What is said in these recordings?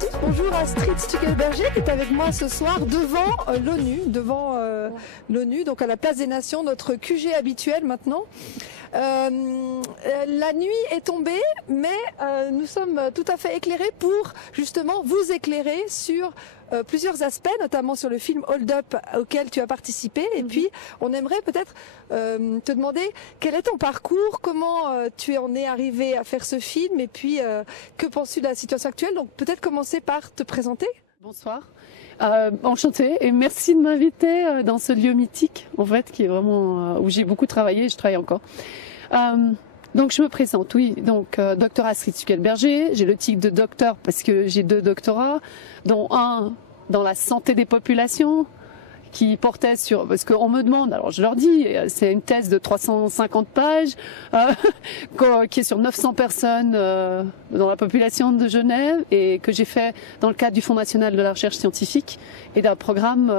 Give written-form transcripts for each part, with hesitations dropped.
tous, bonjour Astrid Stuckelberger qui est avec moi ce soir devant l'ONU, donc à la place des Nations, notre QG habituel maintenant. La nuit est tombée, mais nous sommes tout à fait éclairés pour justement vous éclairer sur plusieurs aspects, notamment sur le film Hold Up auquel tu as participé. Et puis, on aimerait peut-être te demander quel est ton parcours, comment tu en es arrivé à faire ce film, et puis que penses-tu de la situation actuelle. Donc, peut-être commencer par te présenter. Bonsoir, enchantée et merci de m'inviter dans ce lieu mythique, en fait, qui est vraiment où j'ai beaucoup travaillé et je travaille encore. Donc je me présente, oui, donc docteur Astrid Stuckelberger, j'ai le titre de docteur parce que j'ai 2 doctorats, dont un dans la santé des populations, qui portait sur, parce qu'on me demande, alors je leur dis, c'est une thèse de 350 pages, qui est sur 900 personnes dans la population de Genève, et que j'ai fait dans le cadre du Fonds national de la recherche scientifique et d'un programme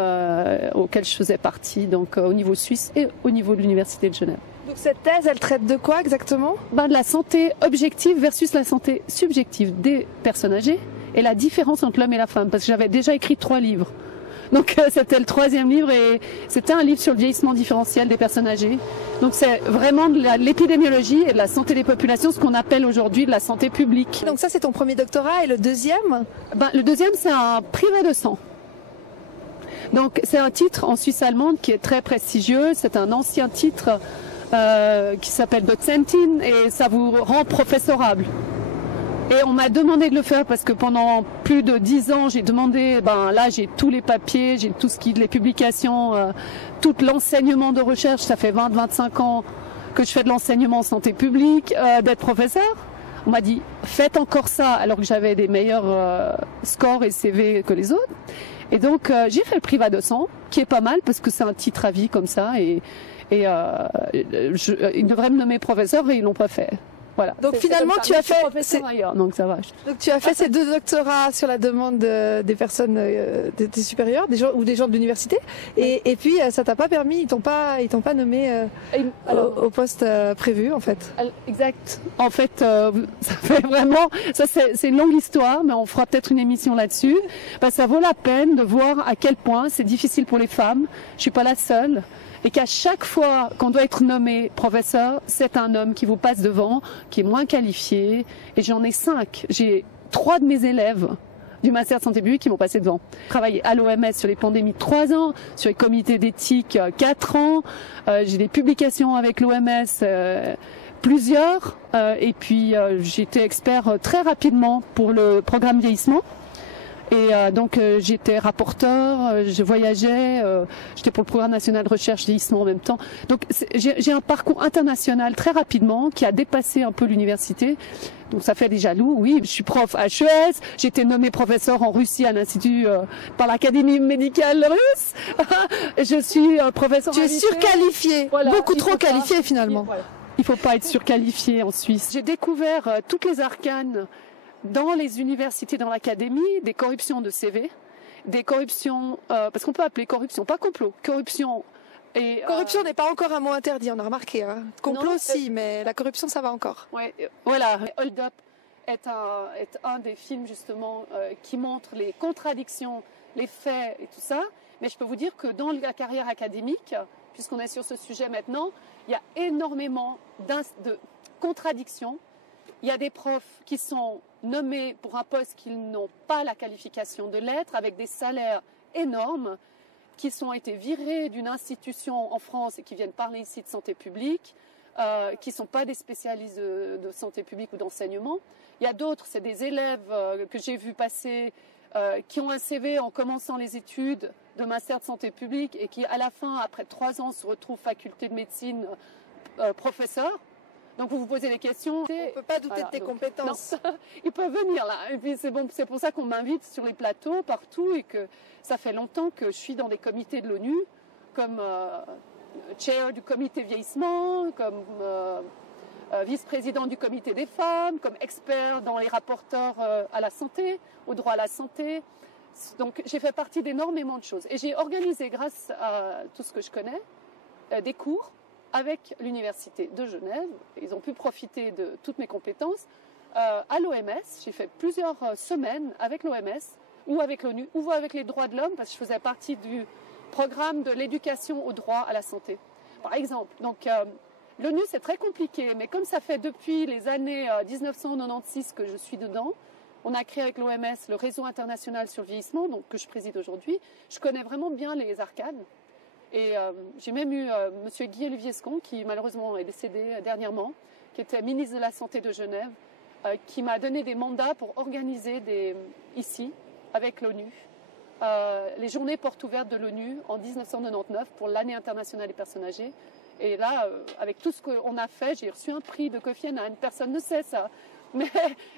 auquel je faisais partie, donc au niveau suisse et au niveau de l'Université de Genève. Donc cette thèse, elle traite de quoi exactement? De la santé objective versus la santé subjective des personnes âgées, et la différence entre l'homme et la femme, parce que j'avais déjà écrit 3 livres. Donc c'était le 3e livre et c'était un livre sur le vieillissement différentiel des personnes âgées. Donc c'est vraiment de l'épidémiologie et de la santé des populations, ce qu'on appelle aujourd'hui de la santé publique. Donc ça c'est ton premier doctorat, et le deuxième? Le deuxième, c'est un privé de sang. Donc c'est un titre en Suisse allemande qui est très prestigieux, c'est un ancien titre qui s'appelle Dozentin et ça vous rend professorable. Et on m'a demandé de le faire parce que pendant plus de 10 ans, j'ai demandé, là j'ai tous les papiers, j'ai tout ce qui est les publications, tout l'enseignement de recherche, ça fait 20-25 ans que je fais de l'enseignement en santé publique, d'être professeur. On m'a dit, faites encore ça, alors que j'avais des meilleurs scores et CV que les autres. Et donc j'ai fait le privat de sang, qui est pas mal parce que c'est un titre à vie comme ça, et ils devraient me nommer professeur et ils l'ont pas fait. Voilà. Donc finalement, tu as fait donc ça va. Donc tu as fait ces 2 doctorats sur la demande des personnes, des supérieurs, des gens ou des gens de l'université, et puis ça t'a pas permis, ils t'ont pas nommé au poste prévu en fait. Exact. En fait, ça fait vraiment, ça c'est une longue histoire, mais on fera peut-être une émission là-dessus. Ça vaut la peine de voir à quel point c'est difficile pour les femmes. Je suis pas la seule. Et qu'à chaque fois qu'on doit être nommé professeur, c'est un homme qui vous passe devant, qui est moins qualifié. Et j'en ai 5. J'ai 3 de mes élèves du master de santé publique qui m'ont passé devant. J'ai travaillé à l'OMS sur les pandémies 3 ans, sur les comités d'éthique 4 ans. J'ai des publications avec l'OMS, plusieurs. Et puis j'ai été expert très rapidement pour le programme vieillissement. Et donc j'étais rapporteur, je voyageais, j'étais pour le programme national de recherche vieillissement en même temps. Donc j'ai un parcours international très rapidement qui a dépassé un peu l'université. Donc ça fait des jaloux, oui. Je suis prof HES, j'ai été nommée professeur en Russie à l'Institut par l'Académie médicale russe. Je suis professeur. Tu es surqualifié, voilà, beaucoup trop qualifié finalement. Voilà. Il faut pas être surqualifié en Suisse. J'ai découvert toutes les arcanes dans les universités, dans l'académie, des corruptions de CV, des corruptions, parce qu'on peut appeler corruption, pas complot, corruption. Et corruption n'est pas encore un mot interdit, on a remarqué. Hein. Complot, si, mais la corruption, ça va encore. Ouais, voilà. Hold Up est un des films justement qui montre les contradictions, les faits et tout ça. Mais je peux vous dire que dans la carrière académique, puisqu'on est sur ce sujet maintenant, il y a énormément de contradictions. Il y a des profs qui sont nommés pour un poste qu'ils n'ont pas la qualification de l'être, avec des salaires énormes, qui ont été virés d'une institution en France et qui viennent parler ici de santé publique, qui ne sont pas des spécialistes de santé publique ou d'enseignement. Il y a d'autres, c'est des élèves que j'ai vus passer, qui ont un CV en commençant les études de master de santé publique et qui, à la fin, après 3 ans, se retrouvent faculté de médecine professeur. Donc vous vous posez des questions. On ne peut pas douter de tes compétences. Non, ils peuvent venir là. Et puis c'est pour ça qu'on m'invite sur les plateaux partout et que ça fait longtemps que je suis dans des comités de l'ONU, comme chair du comité vieillissement, comme vice-président du comité des femmes, comme expert dans les rapporteurs à la santé, au droit à la santé. Donc j'ai fait partie d'énormément de choses. Et j'ai organisé, grâce à tout ce que je connais, des cours avec l'Université de Genève. Ils ont pu profiter de toutes mes compétences à l'OMS. J'ai fait plusieurs semaines avec l'OMS ou avec l'ONU ou avec les droits de l'homme parce que je faisais partie du programme de l'éducation au droit à la santé, par exemple. Donc, l'ONU, c'est très compliqué, mais comme ça fait depuis les années 1996 que je suis dedans, on a créé avec l'OMS le réseau international sur le vieillissement, donc, que je préside aujourd'hui. Je connais vraiment bien les arcanes. Et j'ai même eu M. Guy Olivier-Scon, qui malheureusement est décédé dernièrement, qui était ministre de la Santé de Genève, qui m'a donné des mandats pour organiser ici, avec l'ONU, les journées portes ouvertes de l'ONU en 1999 pour l'année internationale des personnes âgées. Et là, avec tout ce qu'on a fait, j'ai reçu un prix de Kofi Annan. Personne ne sait ça. Mais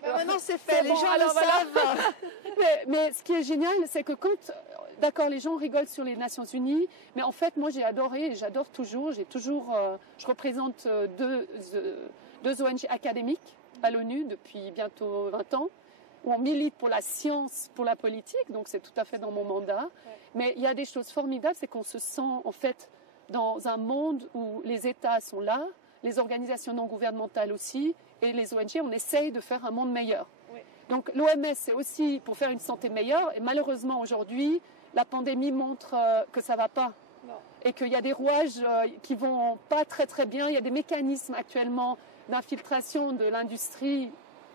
maintenant, c'est fait. Les gens le savent. mais ce qui est génial, c'est que quand... D'accord, les gens rigolent sur les Nations Unies, mais en fait, moi, j'ai adoré et j'adore toujours. Je représente deux ONG académiques à l'ONU depuis bientôt 20 ans, où on milite pour la science, pour la politique, donc c'est tout à fait dans mon mandat. Ouais. Mais il y a des choses formidables, c'est qu'on se sent en fait dans un monde où les États sont là, les organisations non gouvernementales aussi, et les ONG, on essaye de faire un monde meilleur. Oui. Donc l'OMS, c'est aussi pour faire une santé meilleure, et malheureusement aujourd'hui, la pandémie montre que ça ne va pas. Non. Et qu'il y a des rouages qui ne vont pas très très bien. Il y a des mécanismes actuellement d'infiltration de l'industrie,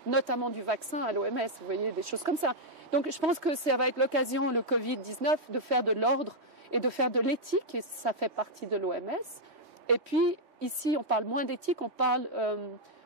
notamment du vaccin à l'OMS, vous voyez, des choses comme ça. Donc je pense que ça va être l'occasion, le Covid-19, de faire de l'ordre et de faire de l'éthique, et ça fait partie de l'OMS. Et puis ici, on parle moins d'éthique, on parle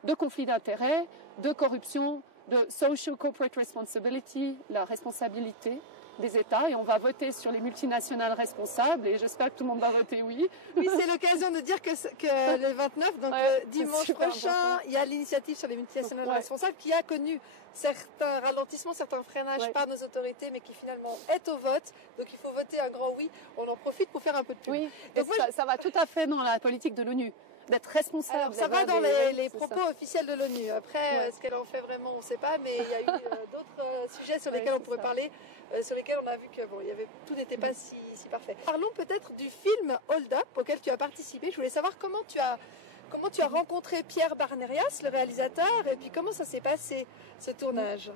de conflit d'intérêts, de corruption, de social corporate responsibility, la responsabilité des États, et on va voter sur les multinationales responsables, et j'espère que tout le monde va voter oui. Oui, c'est l'occasion de dire que le 29, donc dimanche prochain, il y a l'initiative sur les multinationales responsables qui a connu certains ralentissements, certains freinages par nos autorités, mais qui finalement est au vote. Donc il faut voter un grand oui. On en profite pour faire un peu de pub. Oui, donc ça va tout à fait dans la politique de l'ONU. D'être responsable. Alors, ça va dans les propos officiels de l'ONU. Après, ce qu'elle en fait vraiment, on ne sait pas, mais il y a eu d'autres sujets sur lesquels on pourrait parler, sur lesquels on a vu que tout n'était pas si parfait. Parlons peut-être du film Hold Up auquel tu as participé. Je voulais savoir comment tu as rencontré Pierre Barnerias, le réalisateur, et puis comment ça s'est passé, ce tournage.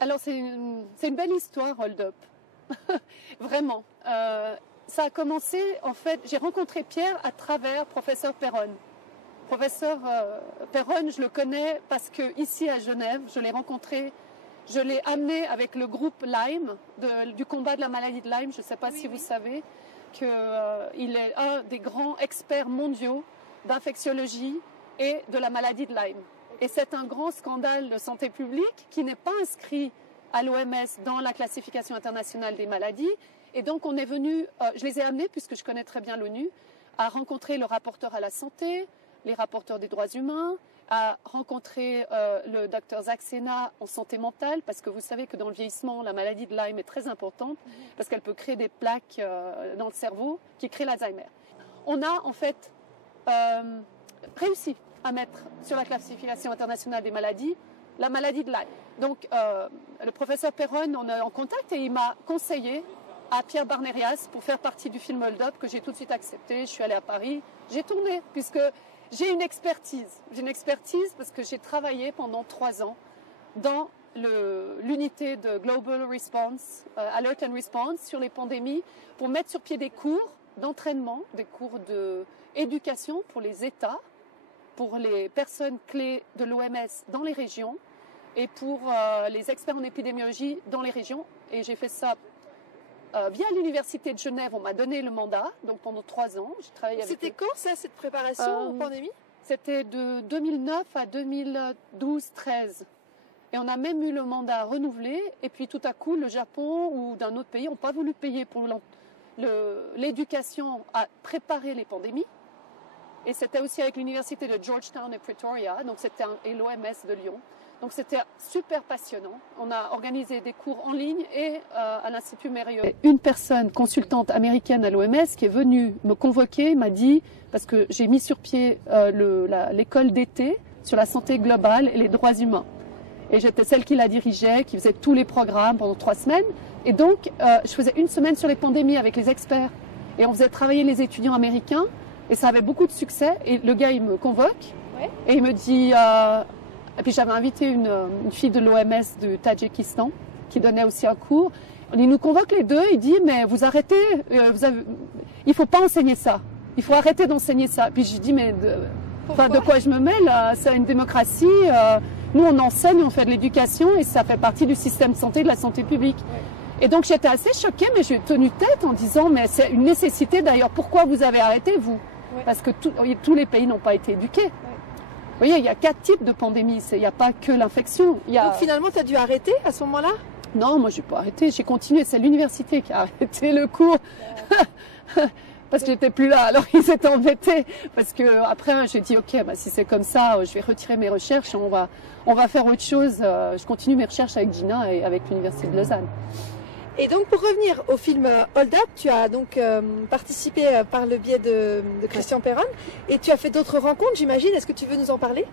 Alors, c'est une belle histoire, Hold Up. Vraiment. Ça a commencé, en fait, j'ai rencontré Pierre à travers professeur Perron. Professeur Perron, je le connais parce que ici à Genève, je l'ai rencontré, je l'ai amené avec le groupe Lyme, du combat de la maladie de Lyme. Je ne sais pas si vous savez qu'il est un des grands experts mondiaux d'infectiologie et de la maladie de Lyme. Et c'est un grand scandale de santé publique qui n'est pas inscrit à l'OMS dans la classification internationale des maladies. Et donc, on est venu, je les ai amenés, puisque je connais très bien l'ONU, à rencontrer le rapporteur à la santé, les rapporteurs des droits humains, à rencontrer le docteur Saxena en santé mentale, parce que vous savez que dans le vieillissement, la maladie de Lyme est très importante, parce qu'elle peut créer des plaques dans le cerveau qui créent l'Alzheimer. On a en fait réussi à mettre sur la classification internationale des maladies la maladie de Lyme. Donc, le professeur Perron, on est en contact et il m'a conseillé à Pierre Barnerias pour faire partie du film Hold Up que j'ai tout de suite accepté. Je suis allée à Paris, j'ai tourné puisque j'ai une expertise. J'ai une expertise parce que j'ai travaillé pendant 3 ans dans l'unité de Global Response, Alert and Response sur les pandémies pour mettre sur pied des cours d'entraînement, des cours d'éducation pour les États, pour les personnes clés de l'OMS dans les régions et pour les experts en épidémiologie dans les régions. Et j'ai fait ça via l'Université de Genève, on m'a donné le mandat, donc pendant 3 ans. J'ai travaillé avec C'était quand ça, cette préparation aux pandémies? C'était de 2009 à 2012-13. Et on a même eu le mandat renouvelé. Et puis tout à coup, le Japon ou d'un autre pays n'ont pas voulu payer pour l'éducation à préparer les pandémies. Et c'était aussi avec l'Université de Georgetown et Pretoria, donc c'était et l'OMS de Lyon. Donc c'était super passionnant. On a organisé des cours en ligne et à l'Institut Mérieux. Une personne consultante américaine à l'OMS qui est venue me convoquer m'a dit, parce que j'ai mis sur pied l'école d'été sur la santé globale et les droits humains. Et j'étais celle qui la dirigeait, qui faisait tous les programmes pendant 3 semaines. Et donc je faisais 1 semaine sur les pandémies avec les experts. Et on faisait travailler les étudiants américains. Et ça avait beaucoup de succès. Et le gars, il me convoque et il me dit... Et puis j'avais invité une fille de l'OMS du Tadjikistan qui donnait aussi un cours. Il nous convoque les deux, il dit mais vous arrêtez, il faut pas enseigner ça, il faut arrêter d'enseigner ça. Puis je dis mais de quoi je me mêle, c'est une démocratie, nous on enseigne, on fait de l'éducation et ça fait partie du système de santé, de la santé publique. Ouais. Et donc j'étais assez choquée, mais j'ai tenu tête en disant mais c'est une nécessité d'ailleurs, pourquoi vous avez arrêté vous? Ouais. Parce que tous les pays n'ont pas été éduqués. Ouais. Vous voyez, il y a 4 types de pandémies, il n'y a pas que l'infection. Donc finalement tu as dû arrêter à ce moment-là? Non, moi, je n'ai pas arrêté. J'ai continué. C'est l'université qui a arrêté le cours. Parce que j'étais plus là. Alors, ils étaient embêtés. Parce que après, j'ai dit, OK, bah, si c'est comme ça, je vais retirer mes recherches. On va faire autre chose. Je continue mes recherches avec Gina et avec l'université de Lausanne. Et donc, pour revenir au film Hold Up, tu as donc participé par le biais de Christian Perron. Et tu as fait d'autres rencontres, j'imagine. Est-ce que tu veux nous en parler?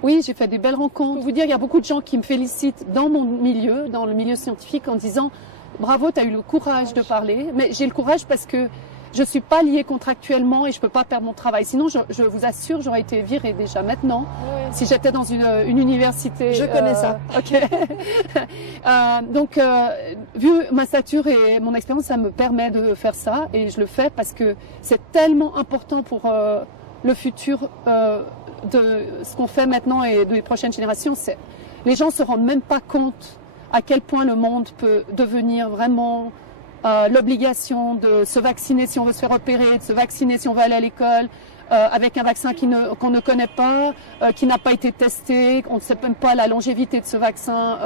Oui, j'ai fait des belles rencontres. Je peux vous dire, il y a beaucoup de gens qui me félicitent dans mon milieu, dans le milieu scientifique, en disant « Bravo, tu as eu le courage de parler ». Mais j'ai le courage parce que je ne suis pas liée contractuellement et je ne peux pas perdre mon travail. Sinon, je vous assure, j'aurais été virée déjà maintenant, si j'étais dans une université. Je connais ça. OK. Donc, vu ma stature et mon expérience, ça me permet de faire ça. Et je le fais parce que c'est tellement important pour le futur de ce qu'on fait maintenant et des prochaines générations. Les gens se rendent même pas compte à quel point le monde peut devenir vraiment l'obligation de se vacciner si on veut se faire opérer, de se vacciner si on veut aller à l'école, avec un vaccin qu'on ne connaît pas, qui n'a pas été testé, on ne sait même pas la longévité de ce vaccin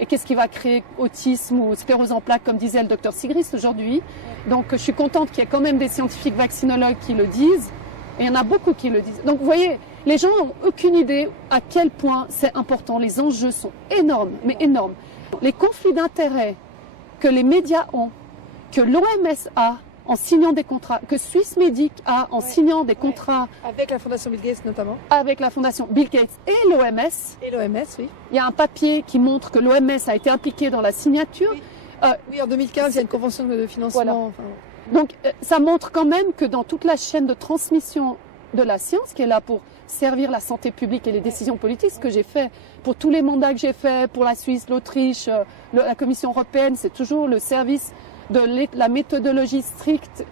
et qu'est-ce qui va créer autisme ou sclérose en plaques, comme disait le docteur Sigrist aujourd'hui. Donc je suis contente qu'il y ait quand même des scientifiques vaccinologues qui le disent, et il y en a beaucoup qui le disent. Donc vous voyez, les gens n'ont aucune idée à quel point c'est important. Les enjeux sont énormes, mais énormes. Les conflits d'intérêts que les médias ont, que l'OMS a en signant des contrats, que Swissmedic a en signant des contrats. Avec la Fondation Bill Gates notamment. Avec la Fondation Bill Gates et l'OMS. Et l'OMS, oui. Il y a un papier qui montre que l'OMS a été impliquée dans la signature. Oui, oui, en 2015, il y a une convention de financement. Voilà. Enfin... Donc ça montre quand même que dans toute la chaîne de transmission de la science, qui est là pour servir la santé publique et les décisions politiques, ce que j'ai fait pour tous les mandats que j'ai fait, pour la Suisse, l'Autriche, la Commission européenne, c'est toujours le service de la méthodologie stricte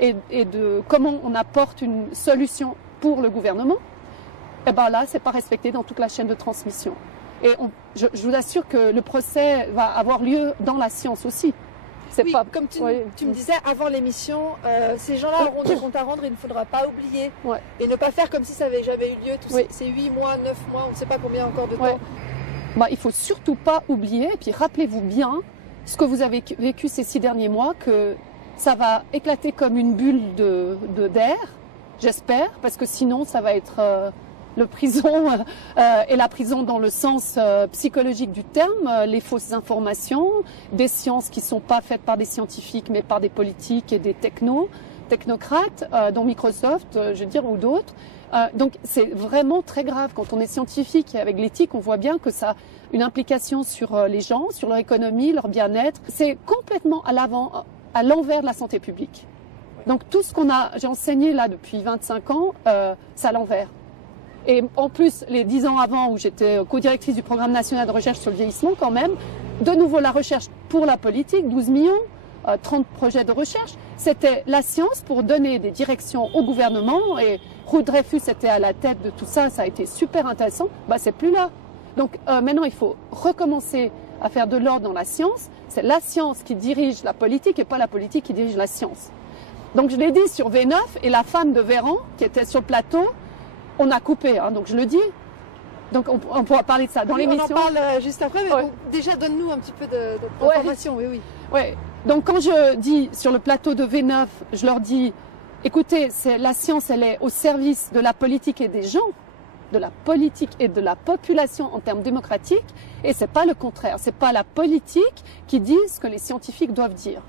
et de comment on apporte une solution pour le gouvernement. Et bien là, c'est pas respecté dans toute la chaîne de transmission. Et je vous assure que le procès va avoir lieu dans la science aussi. Oui, pas... comme tu me disais avant l'émission, ces gens-là auront des comptes à rendre, il ne faudra pas oublier et ne pas faire comme si ça n'avait jamais eu lieu. Ces 8 mois, 9 mois, on ne sait pas combien encore de temps. Bah, il ne faut surtout pas oublier, et puis rappelez-vous bien ce que vous avez vécu ces 6 derniers mois, que ça va éclater comme une bulle d'air, j'espère, parce que sinon ça va être... le prison et la prison dans le sens psychologique du terme, les fausses informations, des sciences qui ne sont pas faites par des scientifiques mais par des politiques et des technocrates, dont Microsoft, je veux dire, ou d'autres. Donc c'est vraiment très grave. Quand on est scientifique et avec l'éthique, on voit bien que ça a une implication sur les gens, sur leur économie, leur bien-être. C'est complètement à l'envers de la santé publique. Donc tout ce j'ai enseigné là depuis 25 ans, c'est à l'envers. Et en plus, les 10 ans avant, où j'étais co-directrice du programme national de recherche sur le vieillissement quand même, de nouveau la recherche pour la politique, 12 millions, 30 projets de recherche, c'était la science pour donner des directions au gouvernement, et Ruud Dreyfus était à la tête de tout ça, ça a été super intéressant, bah c'est plus là. Donc maintenant il faut recommencer à faire de l'ordre dans la science, c'est la science qui dirige la politique et pas la politique qui dirige la science. Donc je l'ai dit sur V9, et la femme de Véran qui était sur le plateau, on a coupé, hein, donc je le dis. Donc on pourra parler de ça dans l'émission. On en parle juste après, mais bon, déjà donne-nous un petit peu d'informations. Oui. Donc quand je dis sur le plateau de V9, je leur dis, écoutez, la science, elle est au service de la politique et des gens, de la politique et de la population en termes démocratiques, et c'est pas le contraire. C'est pas la politique qui dit ce que les scientifiques doivent dire.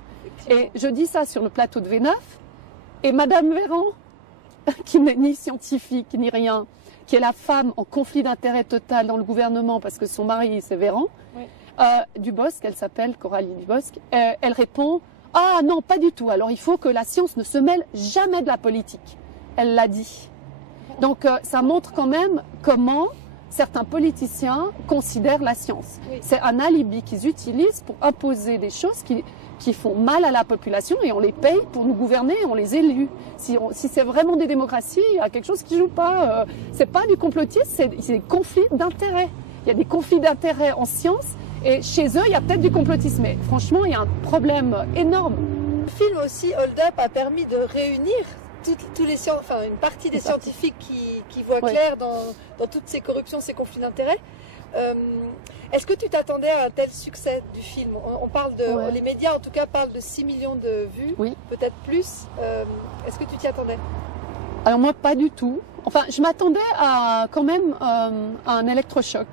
Et je dis ça sur le plateau de V9, et Madame Véran, qui n'est ni scientifique ni rien, qui est la femme en conflit d'intérêt total dans le gouvernement parce que son mari c'est Véran, Dubosc, elle s'appelle Coralie Dubosc, elle répond « Ah non, pas du tout, alors il faut que la science ne se mêle jamais de la politique ». Elle l'a dit. Donc ça montre quand même comment certains politiciens considèrent la science. Oui. C'est un alibi qu'ils utilisent pour imposer des choses qui font mal à la population et on les paye pour nous gouverner, on les élit. Si c'est vraiment des démocraties, il y a quelque chose qui joue pas. C'est pas du complotisme, c'est des conflits d'intérêts. Il y a des conflits d'intérêts en science et chez eux, il y a peut-être du complotisme. Mais franchement, il y a un problème énorme. Le film aussi, Hold Up, a permis de réunir une partie des scientifiques qui voient clair dans toutes ces corruptions, ces conflits d'intérêts. Est-ce que tu t'attendais à un tel succès du film? On parle de, les médias en tout cas parlent de 6 millions de vues, peut-être plus. Est-ce que tu t'y attendais? Alors moi, pas du tout. Enfin, je m'attendais à quand même à un électrochoc.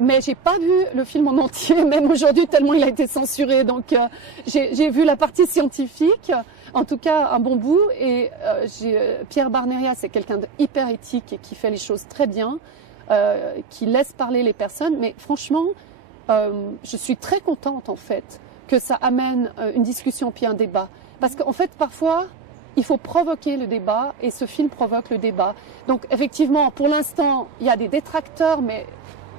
Mais j'ai pas vu le film en entier, même aujourd'hui, tellement il a été censuré. Donc j'ai vu la partie scientifique, en tout cas un bon bout. Et Pierre Barnérias, c'est quelqu'un de hyper éthique et qui fait les choses très bien, qui laisse parler les personnes. Mais franchement, je suis très contente en fait que ça amène une discussion puis un débat. Parce qu'en fait, parfois, il faut provoquer le débat et ce film provoque le débat. Donc effectivement, pour l'instant, il y a des détracteurs, mais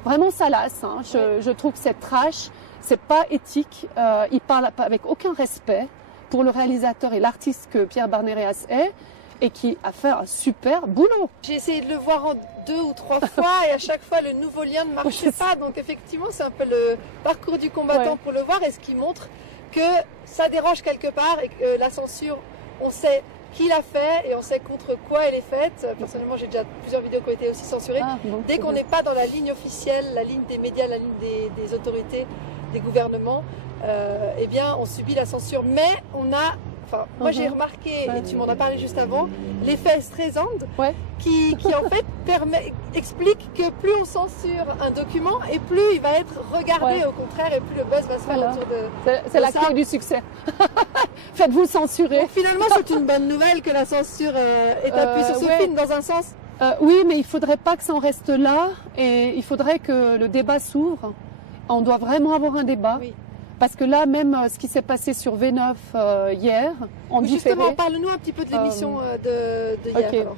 vraiment ça lasse. Hein. Je trouve que c'est trash, c'est pas éthique. Il parle avec aucun respect pour le réalisateur et l'artiste que Pierre Barnérias est et qui a fait un super boulot. J'ai essayé de le voir en 2 ou 3 fois et à chaque fois le nouveau lien ne marchait pas. Donc effectivement, c'est un peu le parcours du combattant pour le voir et ce qui montre que ça dérange quelque part et que la censure, on sait qui l'a fait et on sait contre quoi elle est faite. Personnellement, j'ai déjà plusieurs vidéos qui ont été aussi censurées. Dès qu'on n'est pas dans la ligne officielle, la ligne des médias, la ligne des autorités, des gouvernements, eh bien, on subit la censure. Mais on a, enfin, moi j'ai remarqué, et tu m'en as parlé juste avant, l'effet Streisand, qui en fait explique que plus on censure un document et plus il va être regardé au contraire et plus le buzz va se faire autour de c'est la clé du succès. Faites-vous censurer. Donc, finalement, c'est une bonne nouvelle que la censure est appuyée sur ce film dans un sens. Oui, mais il faudrait pas que ça en reste là et il faudrait que le débat s'ouvre. On doit vraiment avoir un débat. Oui. Parce que là, même ce qui s'est passé sur V9 hier, en différé... Justement, parle-nous un petit peu de l'émission de hier. Alors.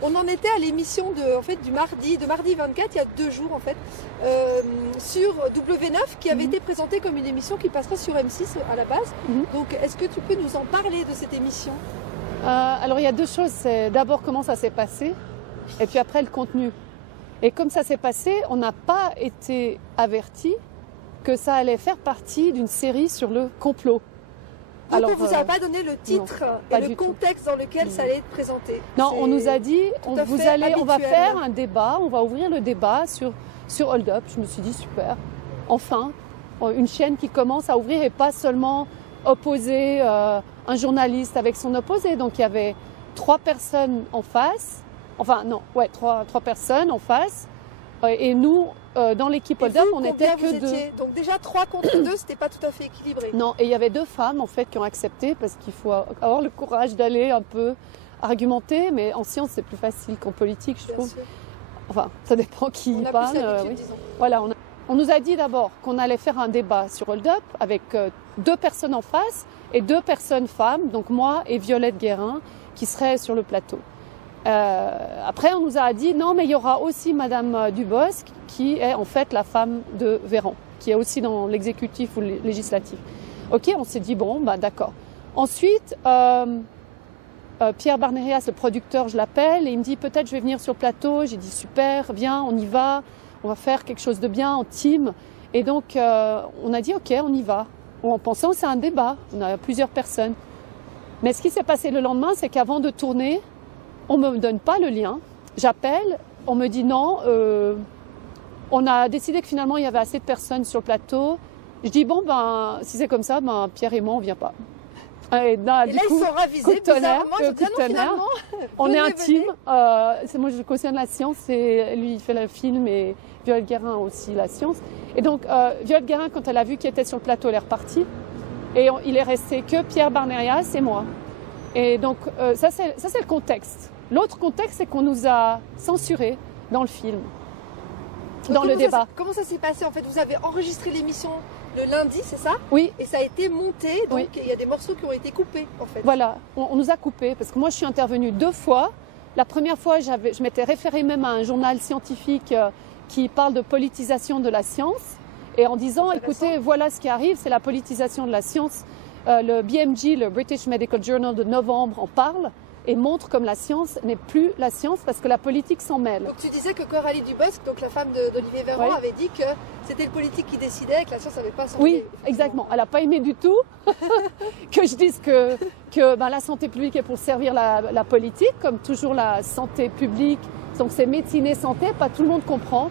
On en était à l'émission du mardi 24, il y a 2 jours en fait, sur W9 qui avait été présentée comme une émission qui passerait sur M6 à la base. Donc, est-ce que tu peux nous en parler de cette émission? Alors, il y a 2 choses. C'est d'abord comment ça s'est passé et puis après le contenu. Et comme ça s'est passé, on n'a pas été averti que ça allait faire partie d'une série sur le complot. Donc alors, on ne vous a pas donné le titre et le contexte dans lequel ça allait être présenté? Non, on nous a dit, on va faire un débat, on va ouvrir le débat sur Hold Up. Je me suis dit, super, enfin, une chaîne qui commence à ouvrir et pas seulement opposer un journaliste avec son opposé. Donc il y avait 3 personnes en face, enfin non, 3 personnes en face. Et nous, dans l'équipe Hold Up, on n'était que 2. Donc déjà 3 contre 2, c'était pas tout à fait équilibré. Non, et il y avait 2 femmes en fait qui ont accepté parce qu'il faut avoir le courage d'aller un peu argumenter, mais en science c'est plus facile qu'en politique, je trouve. Sûr. Enfin, ça dépend qui parle. Voilà, on nous a dit d'abord qu'on allait faire un débat sur Hold Up avec 2 personnes en face et 2 personnes femmes, donc moi et Violette Guérin, qui seraient sur le plateau. Après, on nous a dit non, mais il y aura aussi Madame Dubosc, qui est en fait la femme de Véran, qui est aussi dans l'exécutif ou le législatif. Ok, on s'est dit bon, bah d'accord. Ensuite, Pierre Barnérias, le producteur, je l'appelle et il me dit peut-être je vais venir sur le plateau. J'ai dit super, viens, on y va, on va faire quelque chose de bien en team. Et donc, on a dit ok, on y va. En pensant c'est un débat, on a plusieurs personnes. Mais ce qui s'est passé le lendemain, c'est qu'avant de tourner, on ne me donne pas le lien. J'appelle, on me dit non, on a décidé que finalement il y avait assez de personnes sur le plateau. Je dis bon, ben, si c'est comme ça, ben, Pierre et moi, on ne vient pas. Et là, ils sont ravisés, bizarrement. On est un team. Moi, je cautionne la science et lui, il fait le film et Violette Guérin aussi la science. Et donc, Violette Guérin, quand elle a vu qu'il était sur le plateau, elle est repartie. Et il est resté que Pierre Barnérias et moi. Et donc, ça, c'est le contexte. L'autre contexte, c'est qu'on nous a censurés dans le film, dans le débat. Comment ça s'est passé en fait? Vous avez enregistré l'émission le lundi, c'est ça? Oui. Et ça a été monté, donc il y a des morceaux qui ont été coupés en fait. Voilà, on nous a coupés parce que moi je suis intervenue 2 fois La première fois, je m'étais référée même à un journal scientifique qui parle de politisation de la science, et en disant, écoutez, voilà ce qui arrive, c'est la politisation de la science. Le BMJ, le British Medical Journal de novembre, en parle et montre comme la science n'est plus la science parce que la politique s'en mêle. Donc tu disais que Coralie Dubosc, donc la femme d'Olivier Véran, avait dit que c'était le politique qui décidait et que la science n'avait pas son Oui, exactement. Elle n'a pas aimé du tout que je dise que la santé publique est pour servir la politique, comme toujours la santé publique. Donc c'est médecine et santé, pas tout le monde comprend.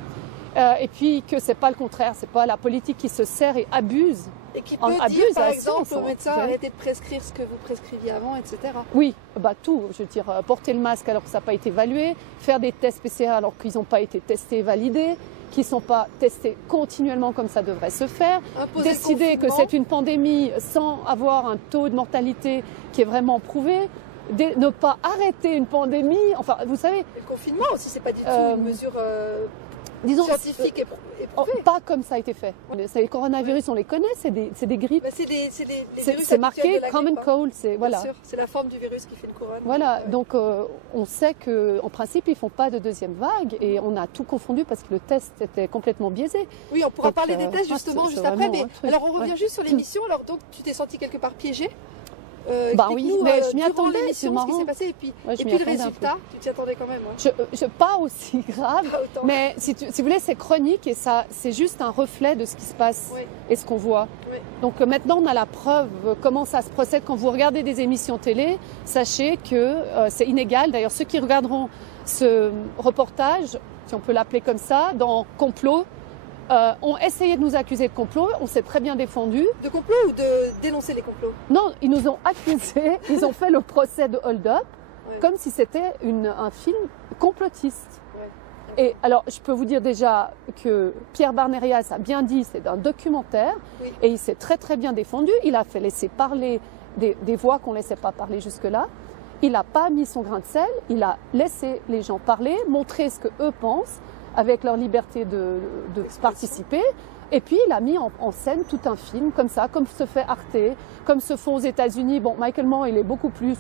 Et puis que c'est pas le contraire, c'est pas la politique qui se sert et abuse. Et qui peut dire, par exemple, aux médecins, arrêtez de prescrire ce que vous prescriviez avant, etc. Oui, tout. Je veux dire, porter le masque alors que ça n'a pas été évalué, faire des tests PCR alors qu'ils n'ont pas été testés et validés, qui ne sont pas testés continuellement comme ça devrait se faire, décider que c'est une pandémie sans avoir un taux de mortalité qui est vraiment prouvé, ne pas arrêter une pandémie, enfin, vous savez... Le confinement aussi, c'est pas du tout une mesure... disons, scientifique éprouvée. Pas comme ça a été fait. Les coronavirus, on les connaît, c'est des grippes. C'est marqué common cold, voilà. C'est la forme du virus qui fait une couronne. Voilà, donc on sait qu'en principe, ils ne font pas de deuxième vague et on a tout confondu parce que le test était complètement biaisé. Oui, on pourra parler des tests justement juste après. Mais alors on revient juste sur l'émission. Alors donc tu t'es senti quelque part piégée? Oui, mais je m'y attendais, c'est marrant. Ce qui s'est passé et puis le résultat, tu t'y attendais quand même. Pas aussi grave, mais si vous voulez, c'est chronique et ça, c'est juste un reflet de ce qui se passe et ce qu'on voit. Oui. Donc maintenant, on a la preuve comment ça se procède. Quand vous regardez des émissions télé, sachez que c'est inégal. D'ailleurs, ceux qui regarderont ce reportage, si on peut l'appeler comme ça, dans Complot, ont essayé de nous accuser de complot, on s'est très bien défendu. De complot ou de dénoncer les complots? Non, ils nous ont accusés, ils ont fait le procès de Hold Up comme si c'était un film complotiste. Ouais. Et alors, je peux vous dire déjà que Pierre Barnérias a bien dit, c'est un documentaire, et il s'est très très bien défendu. Il a fait laisser parler des voix qu'on ne laissait pas parler jusque-là. Il n'a pas mis son grain de sel, il a laissé les gens parler, montrer ce qu'eux pensent, avec leur liberté de participer. Et puis, il a mis en scène tout un film, comme ça, comme se fait Arte, comme se font aux États-Unis. Bon, Michael Moore, il est beaucoup plus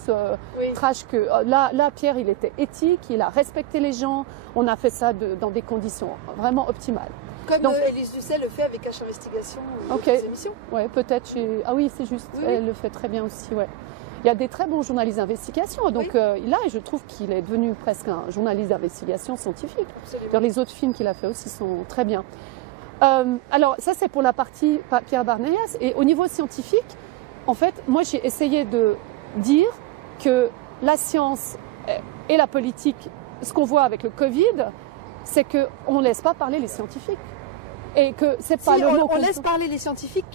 trash que... Là, Pierre, il était éthique, il a respecté les gens. On a fait ça dans des conditions vraiment optimales. Comme Élise Lucet le fait avec H Investigation, des émissions. Oui, peut-être. Ah oui, c'est juste. Oui. Elle le fait très bien aussi, ouais. Il y a des très bons journalistes d'investigation. Donc là, je trouve qu'il est devenu presque un journaliste d'investigation scientifique. Les autres films qu'il a fait aussi sont très bien. Alors ça, c'est pour la partie Pierre Barnérias. Et au niveau scientifique, en fait, moi, j'ai essayé de dire que la science et la politique, ce qu'on voit avec le Covid, c'est qu'on ne laisse pas parler les scientifiques. Et que c'est pas le mot on laisse parler les scientifiques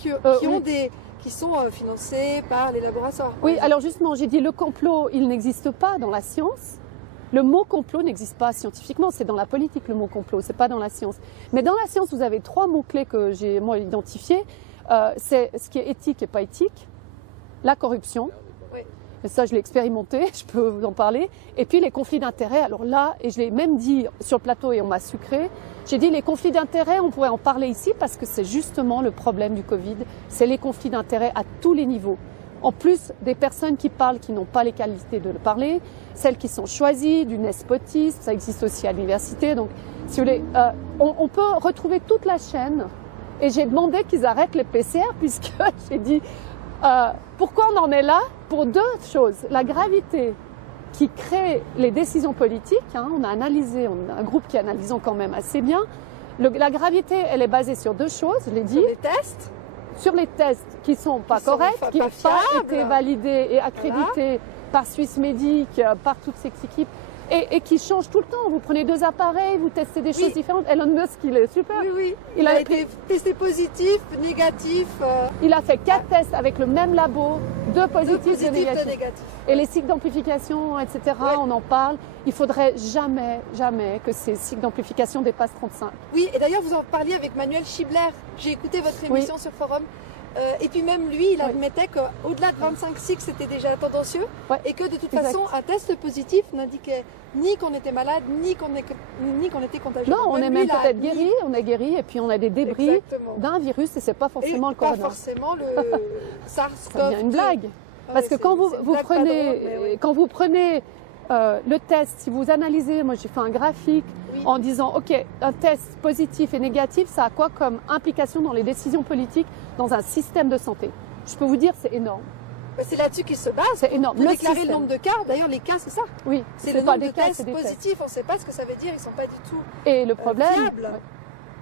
qui sont financés par les laboratoires. Oui, alors justement, j'ai dit le complot, il n'existe pas dans la science. Le mot complot n'existe pas scientifiquement, c'est dans la politique le mot complot, c'est pas dans la science. Mais dans la science, vous avez 3 mots-clés que j'ai moi identifiés. C'est ce qui est éthique et pas éthique, la corruption, et ça je l'ai expérimenté, je peux vous en parler, et puis les conflits d'intérêts. Alors là, et je l'ai même dit sur le plateau et on m'a sucré, j'ai dit les conflits d'intérêts, on pourrait en parler ici parce que c'est justement le problème du Covid, c'est les conflits d'intérêts à tous les niveaux. En plus des personnes qui parlent, qui n'ont pas les qualités de le parler, celles qui sont choisies, du nespotisme, ça existe aussi à l'université. Donc, si vous voulez, on peut retrouver toute la chaîne. Et j'ai demandé qu'ils arrêtent les PCR puisque j'ai dit pourquoi on en est là? Pour 2 choses. La gravité qui crée les décisions politiques. On a analysé, on a un groupe qui analyse quand même assez bien. La gravité, elle est basée sur 2 choses, je l'ai dit. Sur les tests? Sur les tests qui ne sont pas corrects, qui n'ont pas été validés et accrédités par Swissmedic, par toutes ces équipes, et qui changent tout le temps. Vous prenez 2 appareils, vous testez des choses différentes. Elon Musk, il est super. Oui. Il a été testé positif, négatif. Il a fait 4 tests avec le même labo, 2 positifs et 2 négatifs. Et les cycles d'amplification, etc., on en parle. Il faudrait jamais, jamais que ces cycles d'amplification dépassent 35. Oui, et d'ailleurs, vous en parliez avec Manuel Schibler. J'ai écouté votre émission sur Forum. Et puis même lui, il admettait qu'au-delà de 25 cycles, c'était déjà tendancieux et que de toute façon, un test positif n'indiquait ni qu'on était malade, ni qu'on était contagieux. Non, on est même peut-être guéri, on est guéri et puis on a des débris d'un virus et c'est pas forcément le corona. Pas forcément le SARS-CoV-2. C'est une blague. Parce que quand vous prenez le test, si vous analysez, moi j'ai fait un graphique en disant, ok, un test positif et négatif, ça a quoi comme implication dans les décisions politiques dans un système de santé? Je peux vous dire, c'est énorme. C'est là-dessus qu'ils se basent. C'est énorme. Pour déclarer le nombre de cas. D'ailleurs, les cas, c'est ça. Oui, c'est le nombre de tests positifs. On ne sait pas ce que ça veut dire. Ils ne sont pas du tout fiables.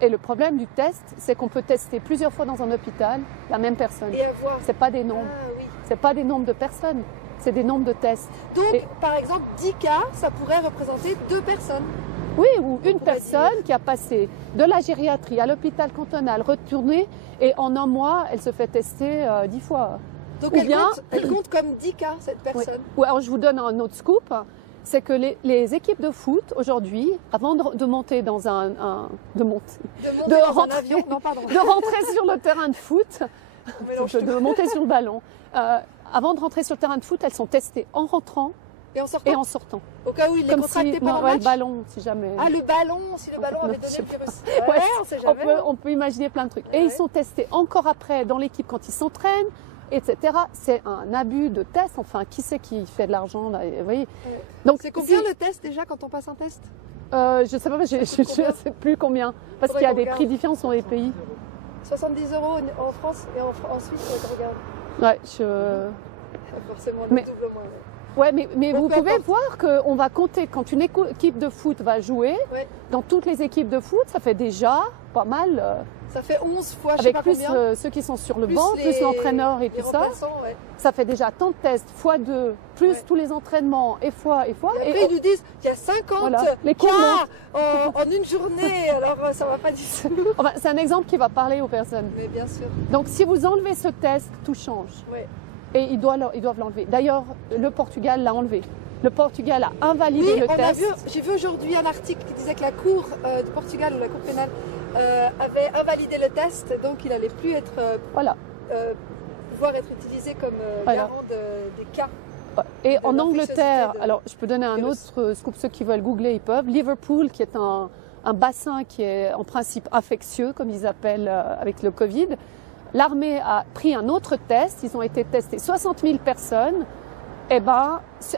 Et le problème du test, c'est qu'on peut tester plusieurs fois dans un hôpital la même personne. Et avoir. C'est pas des nombres. Ah, oui. C'est pas des nombres de personnes. C'est des nombres de tests. Donc, par exemple, 10 cas, ça pourrait représenter 2 personnes. Oui, ou une personne qui a passé de la gériatrie à l'hôpital cantonal, retournée, et en un mois, elle se fait tester 10 fois. Donc elle compte comme 10 cas, cette personne. Oui. Alors je vous donne un autre scoop, c'est que les équipes de foot aujourd'hui, avant de monter dans de rentrer sur le terrain de foot, de monter sur le ballon, avant de rentrer sur le terrain de foot, elles sont testées en rentrant et en sortant. Au cas où il est contracté pendant le match. Le ballon, si jamais. Ah, le ballon, si le ballon avait donné le virus. Ouais, on sait jamais. On peut imaginer plein de trucs. Et ils sont testés encore après dans l'équipe quand ils s'entraînent, etc. C'est un abus de test. Enfin, qui c'est qui fait de l'argent là, vous voyez. Donc, c'est combien le test déjà quand on passe un test? Je ne sais pas, je ne sais plus combien. Parce qu'il y a des prix différents sur les pays. 70 € en France et en Suisse, regarde. Ouais, forcément, le double moins. Ouais, mais vous pouvez voir qu'on va compter quand une équipe de foot va jouer. Dans toutes les équipes de foot, ça fait déjà pas mal. Ça fait 11 fois, je sais pas plus combien. Ceux qui sont sur le banc, plus l'entraîneur et tout ça. Ça fait déjà tant de tests, fois 2, plus tous les entraînements, et fois. Et après, ils nous disent, il y a 50 cas en une journée, alors ça va pas du tout. Enfin, c'est un exemple qui va parler aux personnes. Mais bien sûr. Donc, si vous enlevez ce test, tout change. Et ils doivent l'enlever. D'ailleurs, le Portugal l'a enlevé. Le Portugal a invalidé le test. J'ai vu aujourd'hui un article qui disait que la Cour du Portugal, ou la Cour pénale, avait invalidé le test, donc il n'allait plus être, pouvoir être utilisé comme garant des cas. Et en Angleterre, alors je peux donner un autre scoop, ceux qui veulent googler, ils peuvent. Liverpool, qui est un bassin qui est en principe infectieux, comme ils appellent avec le Covid. L'armée a pris un autre test, ils ont été testés 60 000 personnes, et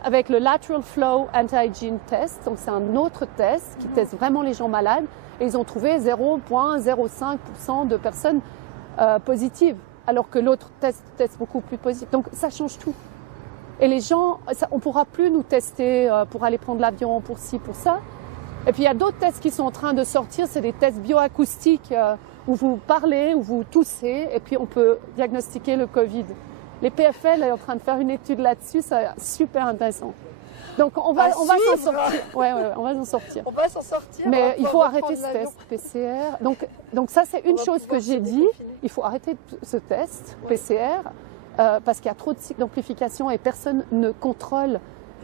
avec le Lateral Flow Antigen Test, donc c'est un autre test qui teste vraiment les gens malades, et ils ont trouvé 0,05% de personnes positives, alors que l'autre test beaucoup plus positif. Donc ça change tout. Et les gens, on ne pourra plus nous tester pour aller prendre l'avion, pour ci, pour ça. Et puis il y a d'autres tests qui sont en train de sortir, c'est des tests bioacoustiques où vous parlez, où vous toussez, et puis on peut diagnostiquer le Covid. Les PFL est en train de faire une étude là-dessus, c'est super intéressant. Donc on va s'en sortir. Ouais, on va s'en sortir. On va s'en sortir. Mais il faut arrêter ce test PCR. Donc ça c'est une chose que j'ai dit. Il faut arrêter ce test PCR parce qu'il y a trop de cycles d'amplification et personne ne contrôle.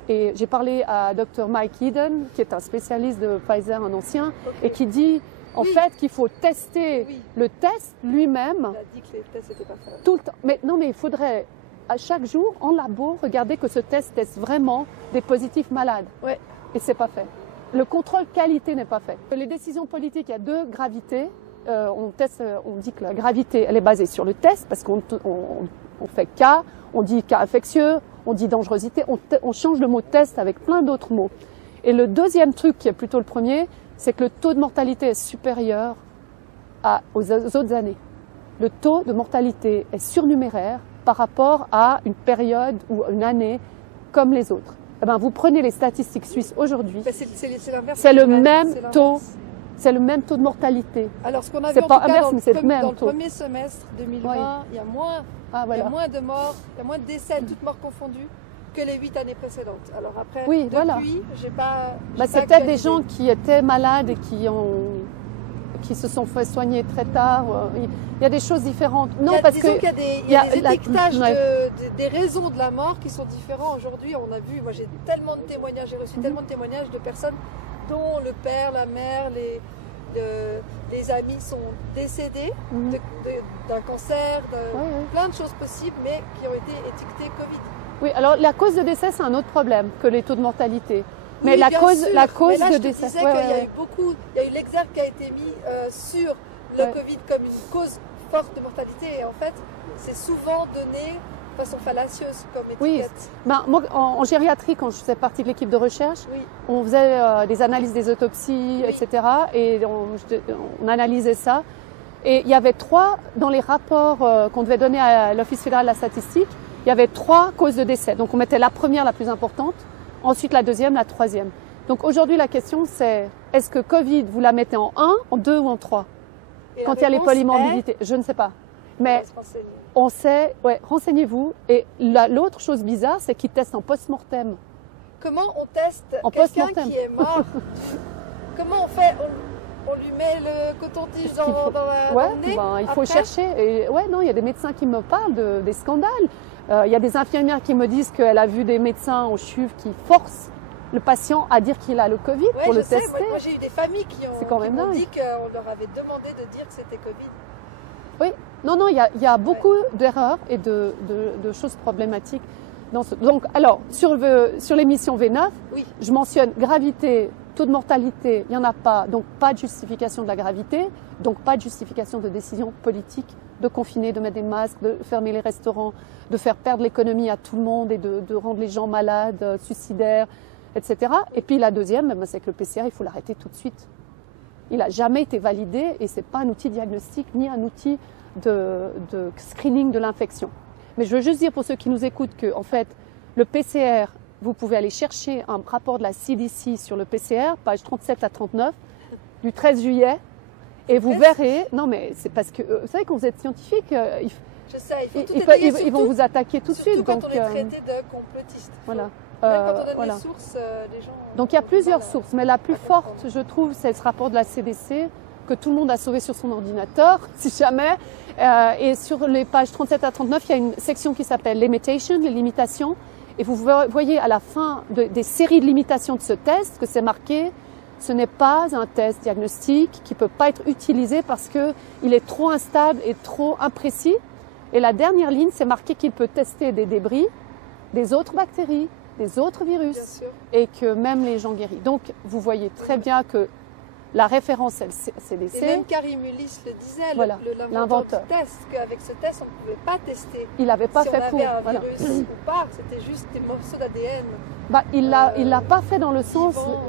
Et j'ai parlé à Dr Mike Eden, qui est un spécialiste de Pfizer, un ancien, et qui dit en fait qu'il faut tester le test lui-même. Il a dit que les tests n'étaient pas faits. Tout le temps. Mais non, mais il faudrait à chaque jour en labo regarder que ce test teste vraiment des positifs malades. Et c'est pas fait. Le contrôle qualité n'est pas fait. Les décisions politiques, il y a 2 gravités. On dit que la gravité, elle est basée sur le test parce qu'on fait cas, on dit cas infectieux, on dit dangerosité, on change le mot test avec plein d'autres mots. Et le deuxième truc, qui est plutôt le premier, c'est que le taux de mortalité est supérieur aux autres années. Le taux de mortalité est surnuméraire par rapport à une période ou une année comme les autres. Eh bien, vous prenez les statistiques suisses aujourd'hui, c'est le même taux. C'est le même taux de mortalité. Alors, ce qu'on a vu en tout cas dans le premier semestre 2020, il y a moins de morts, il y a moins de décès, toutes morts confondues, que les 8 années précédentes. Alors après, depuis, j'ai pas... c'est peut-être des gens qui étaient malades et qui se sont fait soigner très tard. Il y a des choses différentes. Non, parce qu'il y a des étiquetages des raisons de la mort qui sont différents. Aujourd'hui, on a vu, moi j'ai tellement de témoignages, j'ai reçu tellement de témoignages de personnes dont le père, la mère, les amis sont décédés d'un cancer, plein de choses possibles, mais qui ont été étiquetées Covid. Oui, alors la cause de décès, c'est un autre problème que les taux de mortalité. Mais la cause de décès. Il y a eu l'exergue qui a été mis sur le Covid comme une cause forte de mortalité. Et en fait, c'est souvent donné façon fallacieuse comme Oui. étiquette. Ben, moi, en gériatrie, quand je faisais partie de l'équipe de recherche, Oui. on faisait des analyses des autopsies, Oui. etc. Et on analysait ça. Et il y avait dans les rapports qu'on devait donner à l'Office fédéral de la statistique, il y avait 3 causes de décès. Donc on mettait la première, la plus importante, ensuite la deuxième, la troisième. Donc aujourd'hui, la question c'est, est-ce que Covid, vous la mettez en 1, en 2 ou en 3 Et quand la il y a les réponse polymorbidités? Je ne sais pas. Mais on va se renseigner. on sait, ouais, renseignez-vous. Et l'autre chose bizarre, c'est qu'ils testent en post-mortem. Comment on teste En quelqu'un post-mortem. qui est mort? Comment on fait? On lui met le coton-tige dans Ouais, le nez ben, il faut après? chercher. Et, ouais, non, il y a des médecins qui me parlent des scandales. Il y a des infirmières qui me disent qu'elle a vu des médecins au CHUV qui forcent le patient à dire qu'il a le Covid Ouais, pour je le sais. tester. Moi j'ai eu des familles qui C'est quand m'ont même dingue. dit qu'on leur avait demandé de dire que c'était Covid. Oui, non, il y a beaucoup d'erreurs et de choses problématiques. Donc, alors, sur l'émission V9, Oui. je mentionne gravité, taux de mortalité, il n'y en a pas, donc pas de justification de la gravité, donc pas de justification de décision politique de confiner, de mettre des masques, de fermer les restaurants, de faire perdre l'économie à tout le monde et de rendre les gens malades, suicidaires, etc. Et puis la deuxième, c'est que le PCR, il faut l'arrêter tout de suite. Il n'a jamais été validé et ce n'est pas un outil diagnostique ni un outil de screening de l'infection. Mais je veux juste dire pour ceux qui nous écoutent que, en fait, le PCR, vous pouvez aller chercher un rapport de la CDC sur le PCR, page 37 à 39, du 13 juillet, et vous verrez. Non, mais c'est parce que, vous savez, quand vous êtes scientifique, Je sais, il faut tout étayer, ils vont vous attaquer tout de suite. surtout quand donc, on est traité de complotiste. voilà. Quand on donne Voilà. les sources, les gens... Donc il y a plusieurs Voilà. sources, mais la plus forte, je trouve, c'est ce rapport de la CDC que tout le monde a sauvé sur son ordinateur, si jamais. Et sur les pages 37 à 39, il y a une section qui s'appelle Limitation, les limitations. Et vous voyez à la fin des séries de limitations de ce test que c'est marqué, ce n'est pas un test diagnostique qui ne peut pas être utilisé parce qu'il est trop instable et trop imprécis. Et la dernière ligne, c'est marqué qu'il peut tester des débris, des autres bactéries, des autres virus, Bien sûr. et que même les gens guéris. Donc, vous voyez très bien que la référence, c'est le Et CDC. même Karim Ulysse le disait, Voilà, l'inventeur l'inventeur. du test, qu'avec ce test, on ne pouvait pas tester Il n'avait pas si fait on pour. avait un Voilà. virus ou pas, c'était juste des morceaux d'ADN. Bah, il l'a pas fait dans le sens. vivant,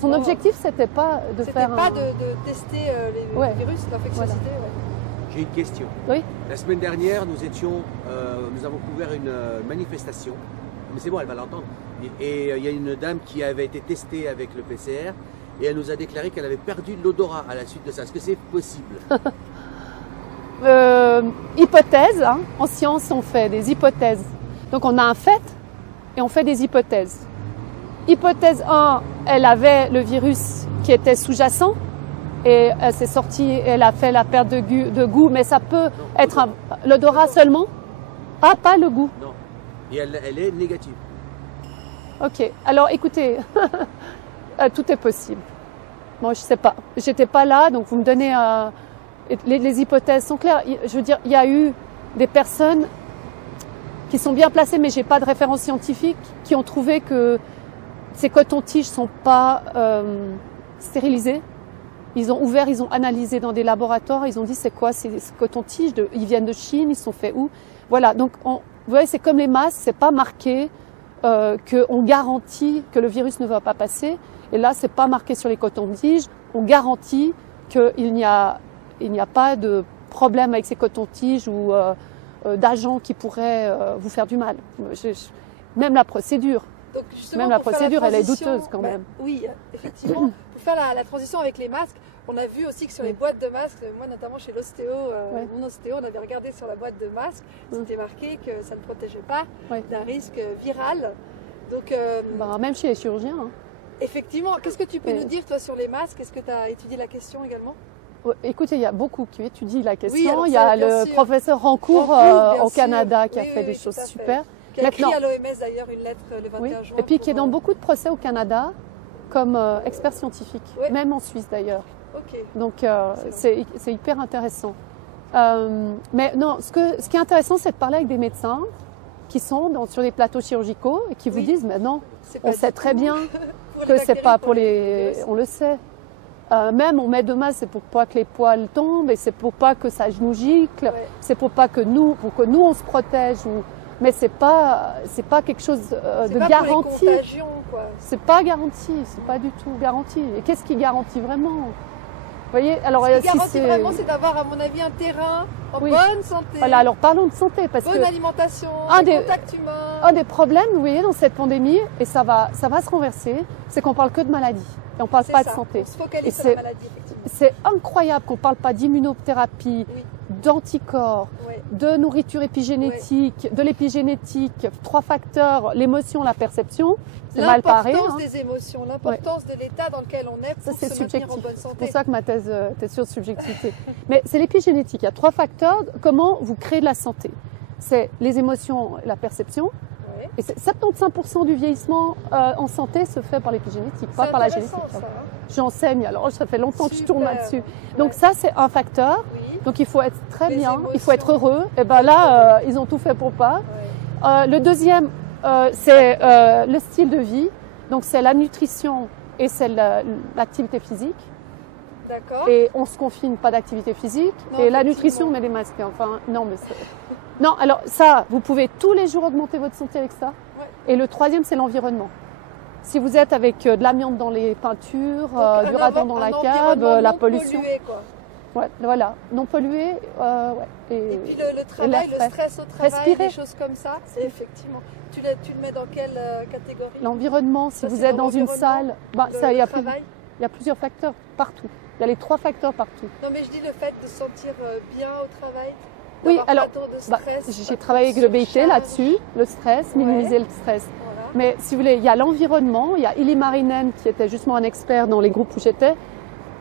Son objectif, c'était pas de C'était faire pas un. de tester les Ouais. virus, l'infectiosité. Ouais. J'ai une question. Oui. La semaine dernière, nous avons couvert une manifestation, mais c'est bon, elle va l'entendre. Et il y a une dame qui avait été testée avec le PCR et elle nous a déclaré qu'elle avait perdu l'odorat à la suite de ça. Est-ce que c'est possible? Hypothèse, hein. En science, on fait des hypothèses. Donc, on a un fait et on fait des hypothèses. Hypothèse 1, elle avait le virus qui était sous-jacent et elle s'est sortie, elle a fait la perte de goût, mais ça peut être l'odorat seulement. Ah, pas le goût. Non. Et elle est négative. Ok, alors écoutez, tout est possible. Moi, je sais pas. J'étais pas là, donc vous me donnez. Les hypothèses sont claires. Je veux dire, il y a eu des personnes qui sont bien placées, mais j'ai pas de référence scientifique, qui ont trouvé que ces cotons-tiges sont pas stérilisés. Ils ont ouvert, ils ont analysé dans des laboratoires, ils ont dit c'est quoi ces cotons-tiges, ils viennent de Chine, ils sont faits où? Voilà, donc vous voyez, c'est comme les masques, c'est pas marqué qu'on garantit que le virus ne va pas passer. Et là, c'est pas marqué sur les cotons-tiges, on garantit qu'il n'y a pas de problème avec ces cotons-tiges ou d'agents qui pourraient vous faire du mal. Même la procédure. Donc justement, Même la pour faire procédure, elle est transition, douteuse quand même. Oui, effectivement. Pour faire la transition avec les masques, on a vu aussi que sur les boîtes de masques, moi notamment chez l'ostéo, mon ostéo, on avait regardé sur la boîte de masque, c'était marqué que ça ne protégeait pas d'un risque viral. Donc, même chez les chirurgiens. Hein. Effectivement, qu'est-ce que tu peux nous dire toi sur les masques? Est-ce que tu as étudié la question également? Écoutez, il y a beaucoup qui étudient la question. Oui, alors il y a bien le sûr. professeur Rancourt bien au sûr. Canada qui a Oui, fait oui, des tout choses à fait. super. Qui a écrit Maintenant- à l'OMS d'ailleurs une lettre le 21 juin. Et puis qui est pour, dans beaucoup de procès au Canada comme expert scientifique, Oui. même en Suisse d'ailleurs. Ok. Donc c'est hyper intéressant. Mais non, ce qui est intéressant, c'est de parler avec des médecins qui sont sur les plateaux chirurgicaux et qui vous Oui. disent, mais non, C'est pas on du sait tout très bien pour les que c'est bactéries, pas pour les virus. on le sait. Même on met de masque, c'est pour pas que les poils tombent et c'est pour pas que ça genou gicle, Ouais. c'est pour que nous on se protège ou mais c'est pas quelque chose de garanti. C'est pas pour les contagions, quoi. C'est pas garanti, c'est pas du tout garanti. Et qu'est-ce qui garantit vraiment? Vous voyez, alors ce qui garantit vraiment, c'est d'avoir, à mon avis, un terrain en bonne santé. Voilà, alors parlons de santé, parce bonne que alimentation, contact humain. Un des problèmes, vous voyez, dans cette pandémie, et ça va se renverser, c'est qu'on parle que de maladie et on parle pas de santé. On se focalise sur la maladie, effectivement. C'est incroyable qu'on parle pas d'immunothérapie, d'anticorps, de nourriture épigénétique, de l'épigénétique, 3 facteurs, l'émotion, la perception. C'est mal paré. L'importance des émotions, l'importance de l'état dans lequel on est pour se maintenir en bonne santé. C'est pour ça que ma thèse était sur subjectivité. Mais c'est l'épigénétique. Il y a 3 facteurs. Comment vous créez de la santé? C'est les émotions, la perception. Et 75% du vieillissement en santé se fait par l'épigénétique, pas par la génétique. J'enseigne, alors ça fait longtemps que je tourne là-dessus. Donc ça, c'est un facteur. Donc il faut être très bien, il faut être heureux. Et ben là, ils ont tout fait pour pas. Le deuxième, c'est le style de vie. Donc c'est la nutrition et c'est l'activité physique. D'accord. Et on se confine, pas d'activité physique. Non, et la nutrition, on met des masques. Enfin, non, mais non, alors ça, vous pouvez tous les jours augmenter votre santé avec ça. Et le troisième, c'est l'environnement. Si vous êtes avec de l'amiante dans les peintures, du radon dans la cave, la pollution. Pollué, quoi. Ouais, voilà, non pollué. Et puis le travail, le stress au travail, respirer. Des choses comme ça, c'est effectivement. Tu le mets dans quelle catégorie? L'environnement, si vous êtes dans une salle, il y a plusieurs facteurs partout. Il y a les 3 facteurs partout. Non, mais je dis le fait de se sentir bien au travail. Oui, alors, j'ai travaillé avec le BIT là-dessus, le stress, minimiser le stress. Voilà. Mais si vous voulez, il y a l'environnement, il y a Ili Marinen qui était justement un expert dans les groupes où j'étais,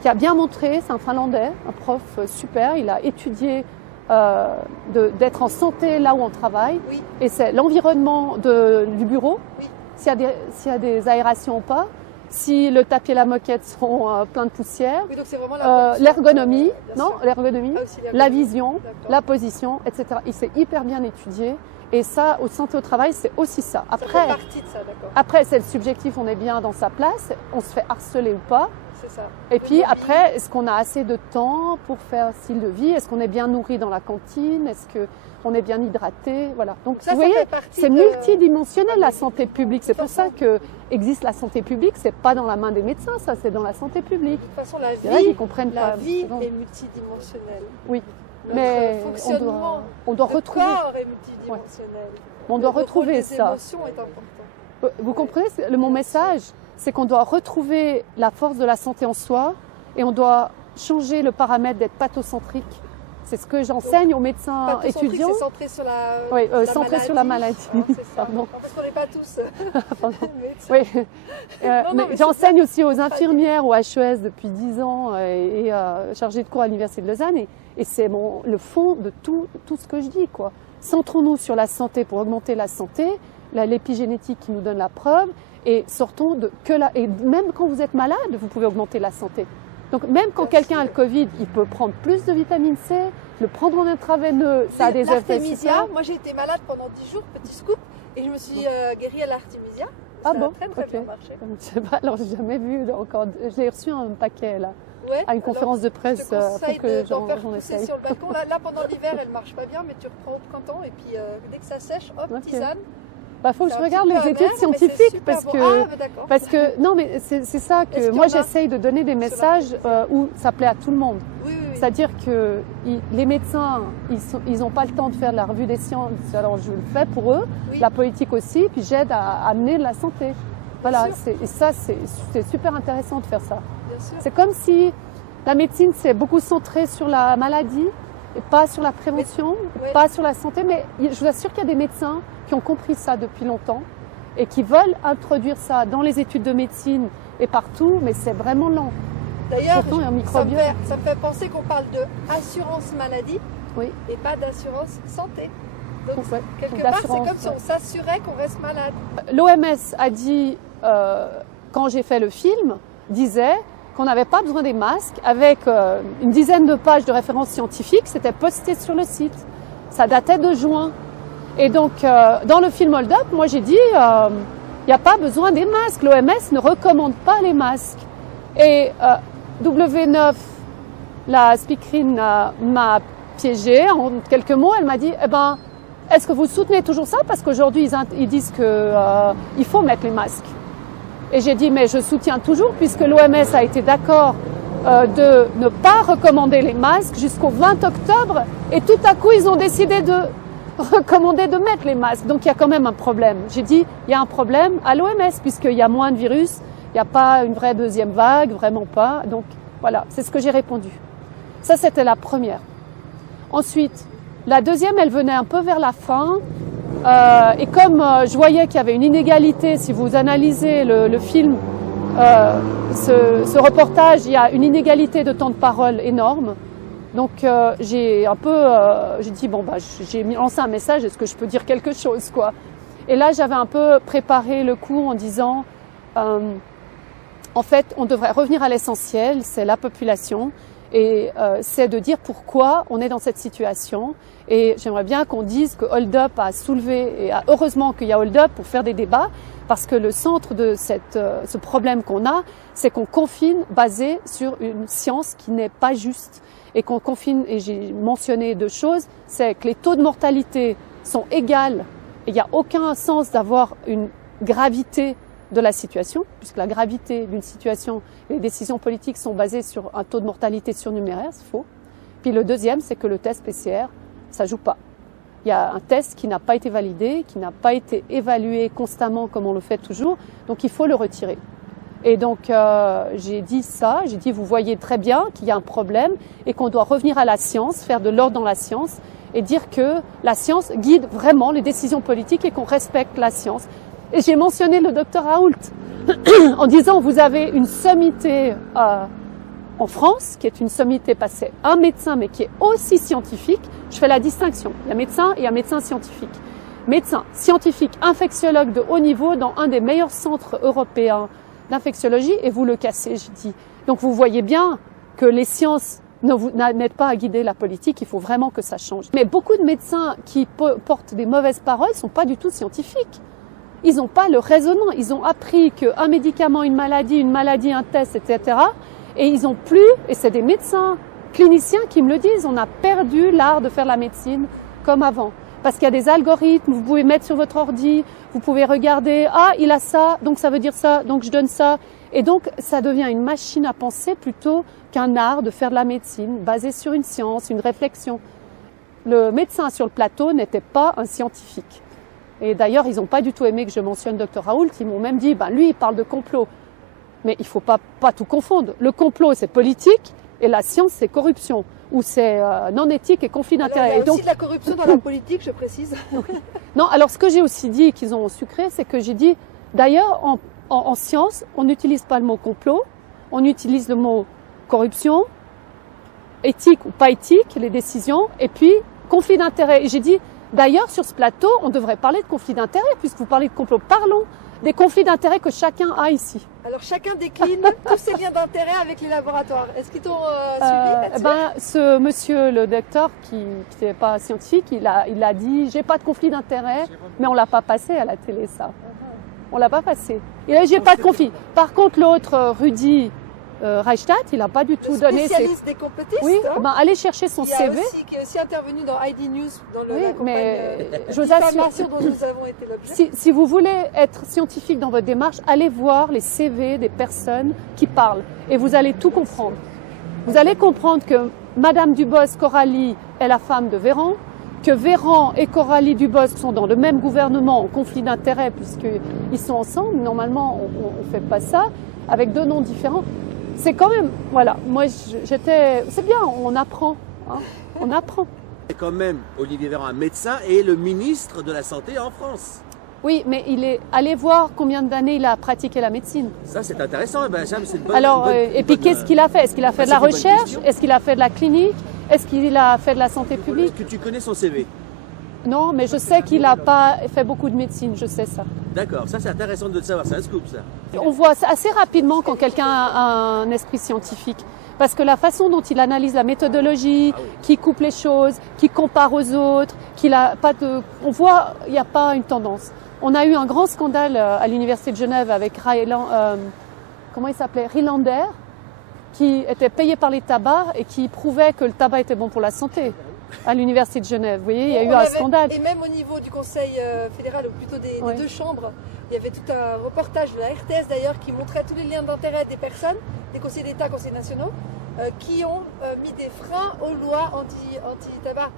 qui a bien montré, c'est un Finlandais, un prof super, il a étudié d'être en santé là où on travaille. Oui. Et c'est l'environnement du bureau, s'il y a des aérations ou pas, si le tapis et la moquette sont pleins de poussière, oui, donc c'est vraiment l'ergonomie, la vision, la position, etc. Il s'est hyper bien étudié. Et ça, au santé au travail, c'est aussi ça. Après, ça fait partie de ça, d'accord. Après, c'est le subjectif, on est bien dans sa place, on se fait harceler ou pas. C'est ça. Et puis après, est-ce qu'on a assez de temps pour faire style de vie? Est-ce qu'on est bien nourri dans la cantine? Est-ce qu'on est bien hydraté? Voilà. Donc ça, vous voyez, c'est multidimensionnel la santé publique. C'est pour ça que existe la santé publique. C'est pas dans la main des médecins, ça, c'est dans la santé publique. De toute façon, la vie est multidimensionnelle. Oui. Notre mais on doit retrouver. Le corps est multidimensionnel. On doit retrouver ça. L'émotion est important. Vous comprenez mon message? C'est qu'on doit retrouver la force de la santé en soi et on doit changer le paramètre d'être pathocentrique. C'est ce que j'enseigne aux médecins étudiants. C'est centré sur la centré sur la maladie. Pardon. Parce qu'on n'est pas tous oui. Mais j'enseigne aussi aux infirmières au HES depuis 10 ans et chargée de cours à l'Université de Lausanne. Et c'est le fond de tout ce que je dis, quoi. Centrons-nous sur la santé pour augmenter la santé, l'épigénétique qui nous donne la preuve, et sortons et même quand vous êtes malade, vous pouvez augmenter la santé. Donc même quand quelqu'un a le Covid, il peut prendre plus de vitamine C, le prendre en intraveineux, ça a des effets super. Moi j'ai été malade pendant 10 jours, petit scoop, et je me suis guérie à l'artémisia. Ah bon? Ça a très bien marché. Je sais pas, alors j'ai jamais vu encore. J'ai reçu un paquet là. Ouais, à une conférence de presse, faut que j'en essaye. Sur le balcon. Là, pendant l'hiver, elle marche pas bien, mais tu reprends au printemps et puis dès que ça sèche, hop, tisane. Faut que je regarde les études scientifiques parce que non, mais c'est ça que moi j'essaye de donner des messages où ça plaît à tout le monde. C'est-à-dire que les médecins, ils n'ont pas le temps de faire de la revue des sciences, alors je le fais pour eux, la politique aussi, puis j'aide à amener de la santé. Voilà, et ça c'est super intéressant de faire ça. C'est comme si la médecine s'est beaucoup centrée sur la maladie et pas sur la prévention, pas sur la santé, mais je vous assure qu'il y a des médecins qui ont compris ça depuis longtemps et qui veulent introduire ça dans les études de médecine et partout, mais c'est vraiment lent. D'ailleurs, ça me fait penser qu'on parle de assurance maladie et pas d'assurance santé. Donc, quelque part, c'est comme si on s'assurait qu'on reste malade. L'OMS a dit, quand j'ai fait le film, disait qu'on n'avait pas besoin des masques, avec une dizaine de pages de références scientifiques, c'était posté sur le site. Ça datait de juin. Et donc, dans le film Hold Up, moi j'ai dit, il n'y a pas besoin des masques. L'OMS ne recommande pas les masques. Et W9, la speakerine, m'a piégée. En quelques mots, elle m'a dit, est-ce que vous soutenez toujours ça? Parce qu'aujourd'hui, ils disent qu'il faut mettre les masques. Et j'ai dit, mais je soutiens toujours, puisque l'OMS a été d'accord de ne pas recommander les masques jusqu'au 20 octobre. Et tout à coup, ils ont décidé de recommander de mettre les masques. Donc, il y a quand même un problème. J'ai dit, il y a un problème à l'OMS, puisqu'il y a moins de virus, il n'y a pas une vraie deuxième vague, vraiment pas. Donc, voilà, c'est ce que j'ai répondu. Ça, c'était la première. Ensuite, la deuxième, elle venait un peu vers la fin. Et comme je voyais qu'il y avait une inégalité, si vous analysez le film, ce reportage, il y a une inégalité de temps de parole énorme. Donc j'ai dit, bon, bah, j'ai lancé un message, est-ce que je peux dire quelque chose, quoi. Et là, j'avais un peu préparé le coup en disant, en fait, on devrait revenir à l'essentiel, c'est la population. Et c'est de dire pourquoi on est dans cette situation. Et j'aimerais bien qu'on dise que Hold Up a soulevé, et heureusement qu'il y a Hold Up pour faire des débats, parce que le centre de ce problème qu'on a, c'est qu'on confine basé sur une science qui n'est pas juste. Et qu'on confine, et j'ai mentionné deux choses, c'est que les taux de mortalité sont égaux, et il n'y a aucun sens d'avoir une gravité de la situation, puisque la gravité d'une situation, les décisions politiques sont basées sur un taux de mortalité surnuméraire, c'est faux. Puis le deuxième, c'est que le test PCR, ça joue pas. Il y a un test qui n'a pas été validé, qui n'a pas été évalué constamment comme on le fait toujours, donc il faut le retirer. Et donc j'ai dit ça, j'ai dit vous voyez très bien qu'il y a un problème et qu'on doit revenir à la science, faire de l'ordre dans la science et dire que la science guide vraiment les décisions politiques et qu'on respecte la science. Et j'ai mentionné le docteur Raoult en disant vous avez une sommité en France, qui est une sommité passée un médecin, mais qui est aussi scientifique. Je fais la distinction. Il y a médecin et un médecin scientifique. Médecin scientifique, infectiologue de haut niveau dans un des meilleurs centres européens d'infectiologie, et vous le cassez, je dis. Donc vous voyez bien que les sciences n'aident pas à guider la politique, il faut vraiment que ça change. Mais beaucoup de médecins qui portent des mauvaises paroles ne sont pas du tout scientifiques. Ils n'ont pas le raisonnement. Ils ont appris qu'un médicament, une maladie, un test, etc. Et ils n'ont plus, et c'est des médecins cliniciens qui me le disent, on a perdu l'art de faire la médecine comme avant. Parce qu'il y a des algorithmes, vous pouvez mettre sur votre ordi, vous pouvez regarder, ah, il a ça, donc ça veut dire ça, donc je donne ça. Et donc, ça devient une machine à penser plutôt qu'un art de faire de la médecine basé sur une science, une réflexion. Le médecin sur le plateau n'était pas un scientifique. Et d'ailleurs, ils n'ont pas du tout aimé que je mentionne Dr Raoult. Ils m'ont même dit, ben, lui, il parle de complot. Mais il ne faut pas tout confondre. Le complot, c'est politique, et la science, c'est corruption, ou c'est non éthique et conflit d'intérêts. Il y a aussi de la corruption dans la politique, je précise. Non, alors ce que j'ai aussi dit, qu'ils ont sucré, c'est que j'ai dit, d'ailleurs, en science, on n'utilise pas le mot complot, on utilise le mot corruption, éthique ou pas éthique, les décisions, et puis conflit d'intérêts. Et j'ai dit, d'ailleurs, sur ce plateau, on devrait parler de conflit d'intérêts, puisque vous parlez de complot. Parlons des conflits d'intérêts que chacun a ici. Alors chacun décline tous ces liens d'intérêt avec les laboratoires. Est-ce qu'ils t'ont suivi là-dessus? Ce monsieur, le docteur, qui n'est pas scientifique, il a dit, j'ai pas de conflit d'intérêt, mais on l'a pas passé à la télé, ça. On l'a pas passé. Il a dit, j'ai pas de conflit. Par contre, l'autre, Rudi Reichstadt, il n'a pas du tout donné... Spécialiste des complotistes. Oui, allez chercher son CV. Qui est aussi intervenu dans ID News, dans oui, la mais je vous assure dont nous avons été l'objet. Si vous voulez être scientifique dans votre démarche, allez voir les CV des personnes qui parlent et vous allez tout comprendre. Vous allez comprendre que Madame Dubos, Coralie, est la femme de Véran, que Véran et Coralie Dubos sont dans le même gouvernement en conflit d'intérêts puisqu'ils sont ensemble. Normalement, on ne fait pas ça, avec deux noms différents. C'est quand même, voilà, moi c'est bien, on apprend, hein, on apprend. C'est quand même Olivier Véran, un médecin et le ministre de la Santé en France. Oui, mais allez voir combien d'années il a pratiqué la médecine. Ça c'est intéressant, et c'est une bonne... Alors, et puis qu'est-ce qu'il a fait? Est-ce qu'il a fait de la recherche? Est-ce qu'il a fait de la clinique? Est-ce qu'il a fait de la santé publique? Est-ce que tu connais son CV? Non, mais je sais qu'il n'a pas fait beaucoup de médecine, je sais ça. D'accord, ça c'est intéressant de le savoir, c'est un scoop ça. On voit assez rapidement quand quelqu'un a un esprit scientifique. Parce que la façon dont il analyse la méthodologie, qui coupe les choses, qui compare aux autres, qu'il a pas de... On voit, il n'y a pas une tendance. On a eu un grand scandale à l'Université de Genève avec comment il s'appelait, Rylander, qui était payé par les tabacs et qui prouvait que le tabac était bon pour la santé. à l'Université de Genève. Vous voyez, il y a eu un scandale. Et même au niveau du Conseil fédéral, ou plutôt des deux chambres, il y avait tout un reportage de la RTS d'ailleurs qui montrait tous les liens d'intérêt des personnes, des conseillers d'État, conseillers nationaux, qui ont mis des freins aux lois anti-tabac.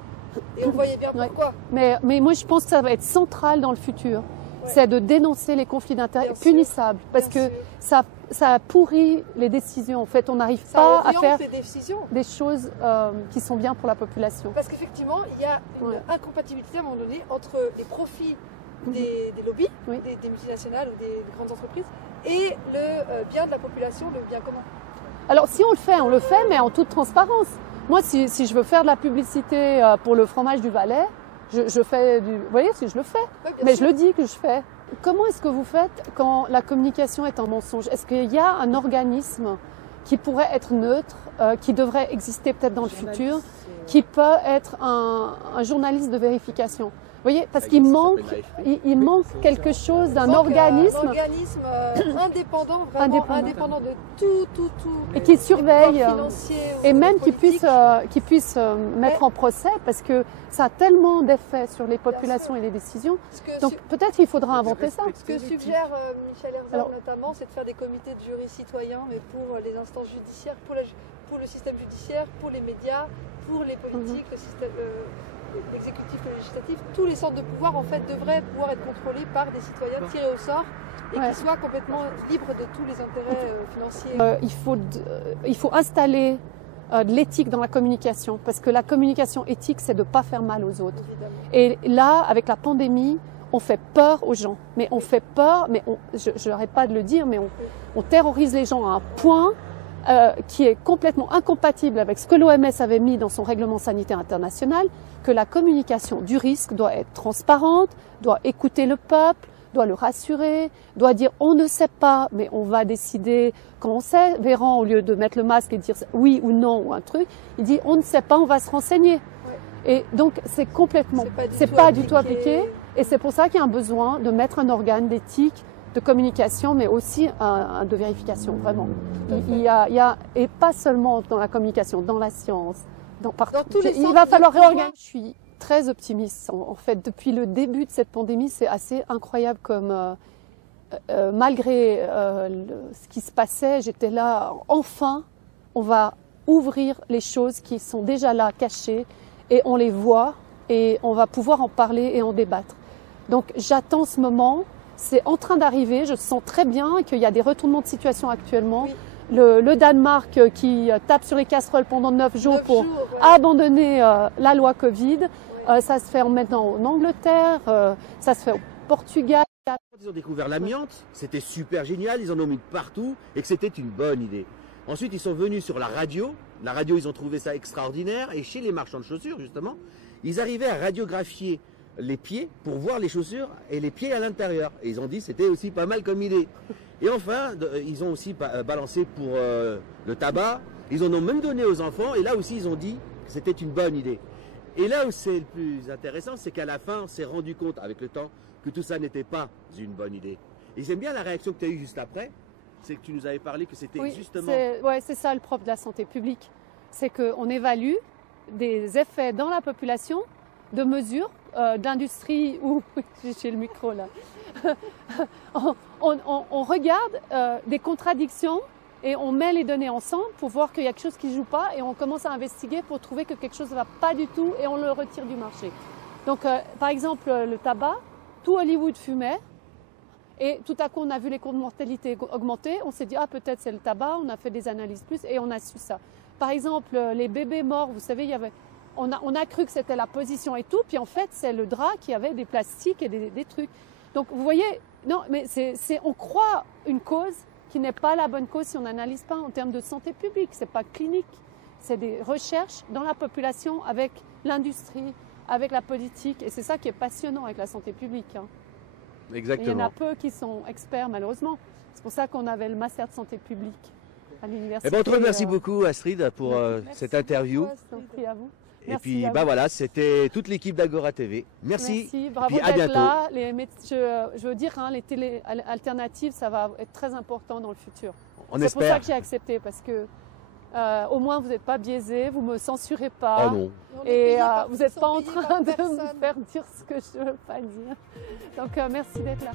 Et on voyait bien pourquoi. Mais moi, je pense que ça va être central dans le futur. C'est de dénoncer les conflits d'intérêts punissables. Parce que ça pourrit les décisions. En fait, on n'arrive pas à faire des choses qui sont bien pour la population. Parce qu'effectivement, il y a une incompatibilité à un moment donné entre les profits des lobbies, des multinationales ou des grandes entreprises, et le bien de la population, le bien commun. Alors, si on le fait, mais en toute transparence. Moi, si je veux faire de la publicité pour le fromage du Valais, je fais du... Vous voyez, si je le fais, mais je le dis que je fais. Comment est-ce que vous faites quand la communication est un mensonge? Est-ce qu'il y a un organisme qui pourrait être neutre, qui devrait exister peut-être dans le futur, qui peut être un journaliste de vérification? Vous voyez, parce qu'il manque quelque chose d'un organisme. Un organisme indépendant, vraiment indépendant de tout. Et qui surveille, et même qui puisse mettre en procès, parce que ça a tellement d'effets sur les populations et les décisions. Donc peut-être qu'il faudra inventer ça. Ce que suggère Michel Herzog notamment, c'est de faire des comités de jury citoyens, mais pour les instances judiciaires, pour le système judiciaire, pour les médias, pour les politiques, le système... l'exécutif, le législatif, tous les centres de pouvoir en fait devraient pouvoir être contrôlés par des citoyens tirés au sort et qui soient complètement libres de tous les intérêts financiers. Il faut installer de l'éthique dans la communication, parce que la communication éthique, c'est de ne pas faire mal aux autres. Évidemment. Et là, avec la pandémie, on fait peur aux gens. Mais on fait peur, mais je n'arrête pas de le dire, mais on terrorise les gens à un point qui est complètement incompatible avec ce que l'OMS avait mis dans son règlement sanitaire international, que la communication du risque doit être transparente, doit écouter le peuple, doit le rassurer, doit dire on ne sait pas, mais on va décider quand on sait. Véran, au lieu de mettre le masque et dire oui ou non ou un truc, il dit on ne sait pas, on va se renseigner. Et donc c'est complètement, c'est pas du tout appliqué. Et c'est pour ça qu'il y a un besoin de mettre un organe d'éthique, de communication, mais aussi de vérification, vraiment. Il y a, et pas seulement dans la communication, dans la science, partout. Dans tous les il va falloir réorganiser. Je suis très optimiste. En fait, depuis le début de cette pandémie, c'est assez incroyable comme, malgré ce qui se passait, j'étais là, enfin, on va ouvrir les choses qui sont déjà là, cachées, et on les voit, et on va pouvoir en parler et en débattre. Donc j'attends ce moment. C'est en train d'arriver, je sens très bien qu'il y a des retournements de situation actuellement. Oui. Le Danemark qui tape sur les casseroles pendant 9 jours pour abandonner la loi Covid. Ça se fait maintenant en Angleterre, ça se fait au Portugal. Quand ils ont découvert l'amiante, c'était super génial, ils en ont mis partout et que c'était une bonne idée. Ensuite, ils sont venus sur la radio. La radio, ils ont trouvé ça extraordinaire. Et chez les marchands de chaussures, justement, ils arrivaient à radiographier les pieds pour voir les chaussures et les pieds à l'intérieur. Et ils ont dit que c'était aussi pas mal comme idée. Et enfin, ils ont aussi balancé pour le tabac. Ils en ont même donné aux enfants. Et là aussi, ils ont dit que c'était une bonne idée. Et là où c'est le plus intéressant, c'est qu'à la fin, on s'est rendu compte avec le temps que tout ça n'était pas une bonne idée. Et j'aime bien la réaction que tu as eue juste après. C'est que tu nous avais parlé que c'était justement... c'est ça le propre de la santé publique. C'est qu'on évalue des effets dans la population de mesures d'industrie ou... J'ai le micro là. on regarde des contradictions et on met les données ensemble pour voir qu'il y a quelque chose qui ne joue pas et on commence à investiguer pour trouver que quelque chose ne va pas du tout et on le retire du marché. Donc par exemple le tabac, tout Hollywood fumait et tout à coup on a vu les cours de mortalité augmenter, on s'est dit ah peut-être c'est le tabac, on a fait des analyses plus et on a su ça. Par exemple les bébés morts, vous savez il y avait... On a cru que c'était la position et tout, puis en fait, c'est le drap qui avait des plastiques et des trucs. Donc, vous voyez, non, mais on croit une cause qui n'est pas la bonne cause si on n'analyse pas en termes de santé publique. C'est pas clinique. C'est des recherches dans la population avec l'industrie, avec la politique. Et c'est ça qui est passionnant avec la santé publique. Hein. Exactement. Et il y en a peu qui sont experts, malheureusement. C'est pour ça qu'on avait le master de santé publique à l'université. Eh ben, on te remercie beaucoup, Astrid, pour cette interview. Merci à vous. Et puis voilà, c'était toute l'équipe d'Agora TV. Merci. Bravo puis à bientôt. Là. Je veux dire, hein, les télé alternatives, ça va être très important dans le futur. C'est pour ça que j'ai accepté, parce que Au moins, vous n'êtes pas biaisé, vous ne me censurez pas. Ah non. Et vous n'êtes pas en train de me faire dire ce que je ne veux pas dire. Donc, merci d'être là.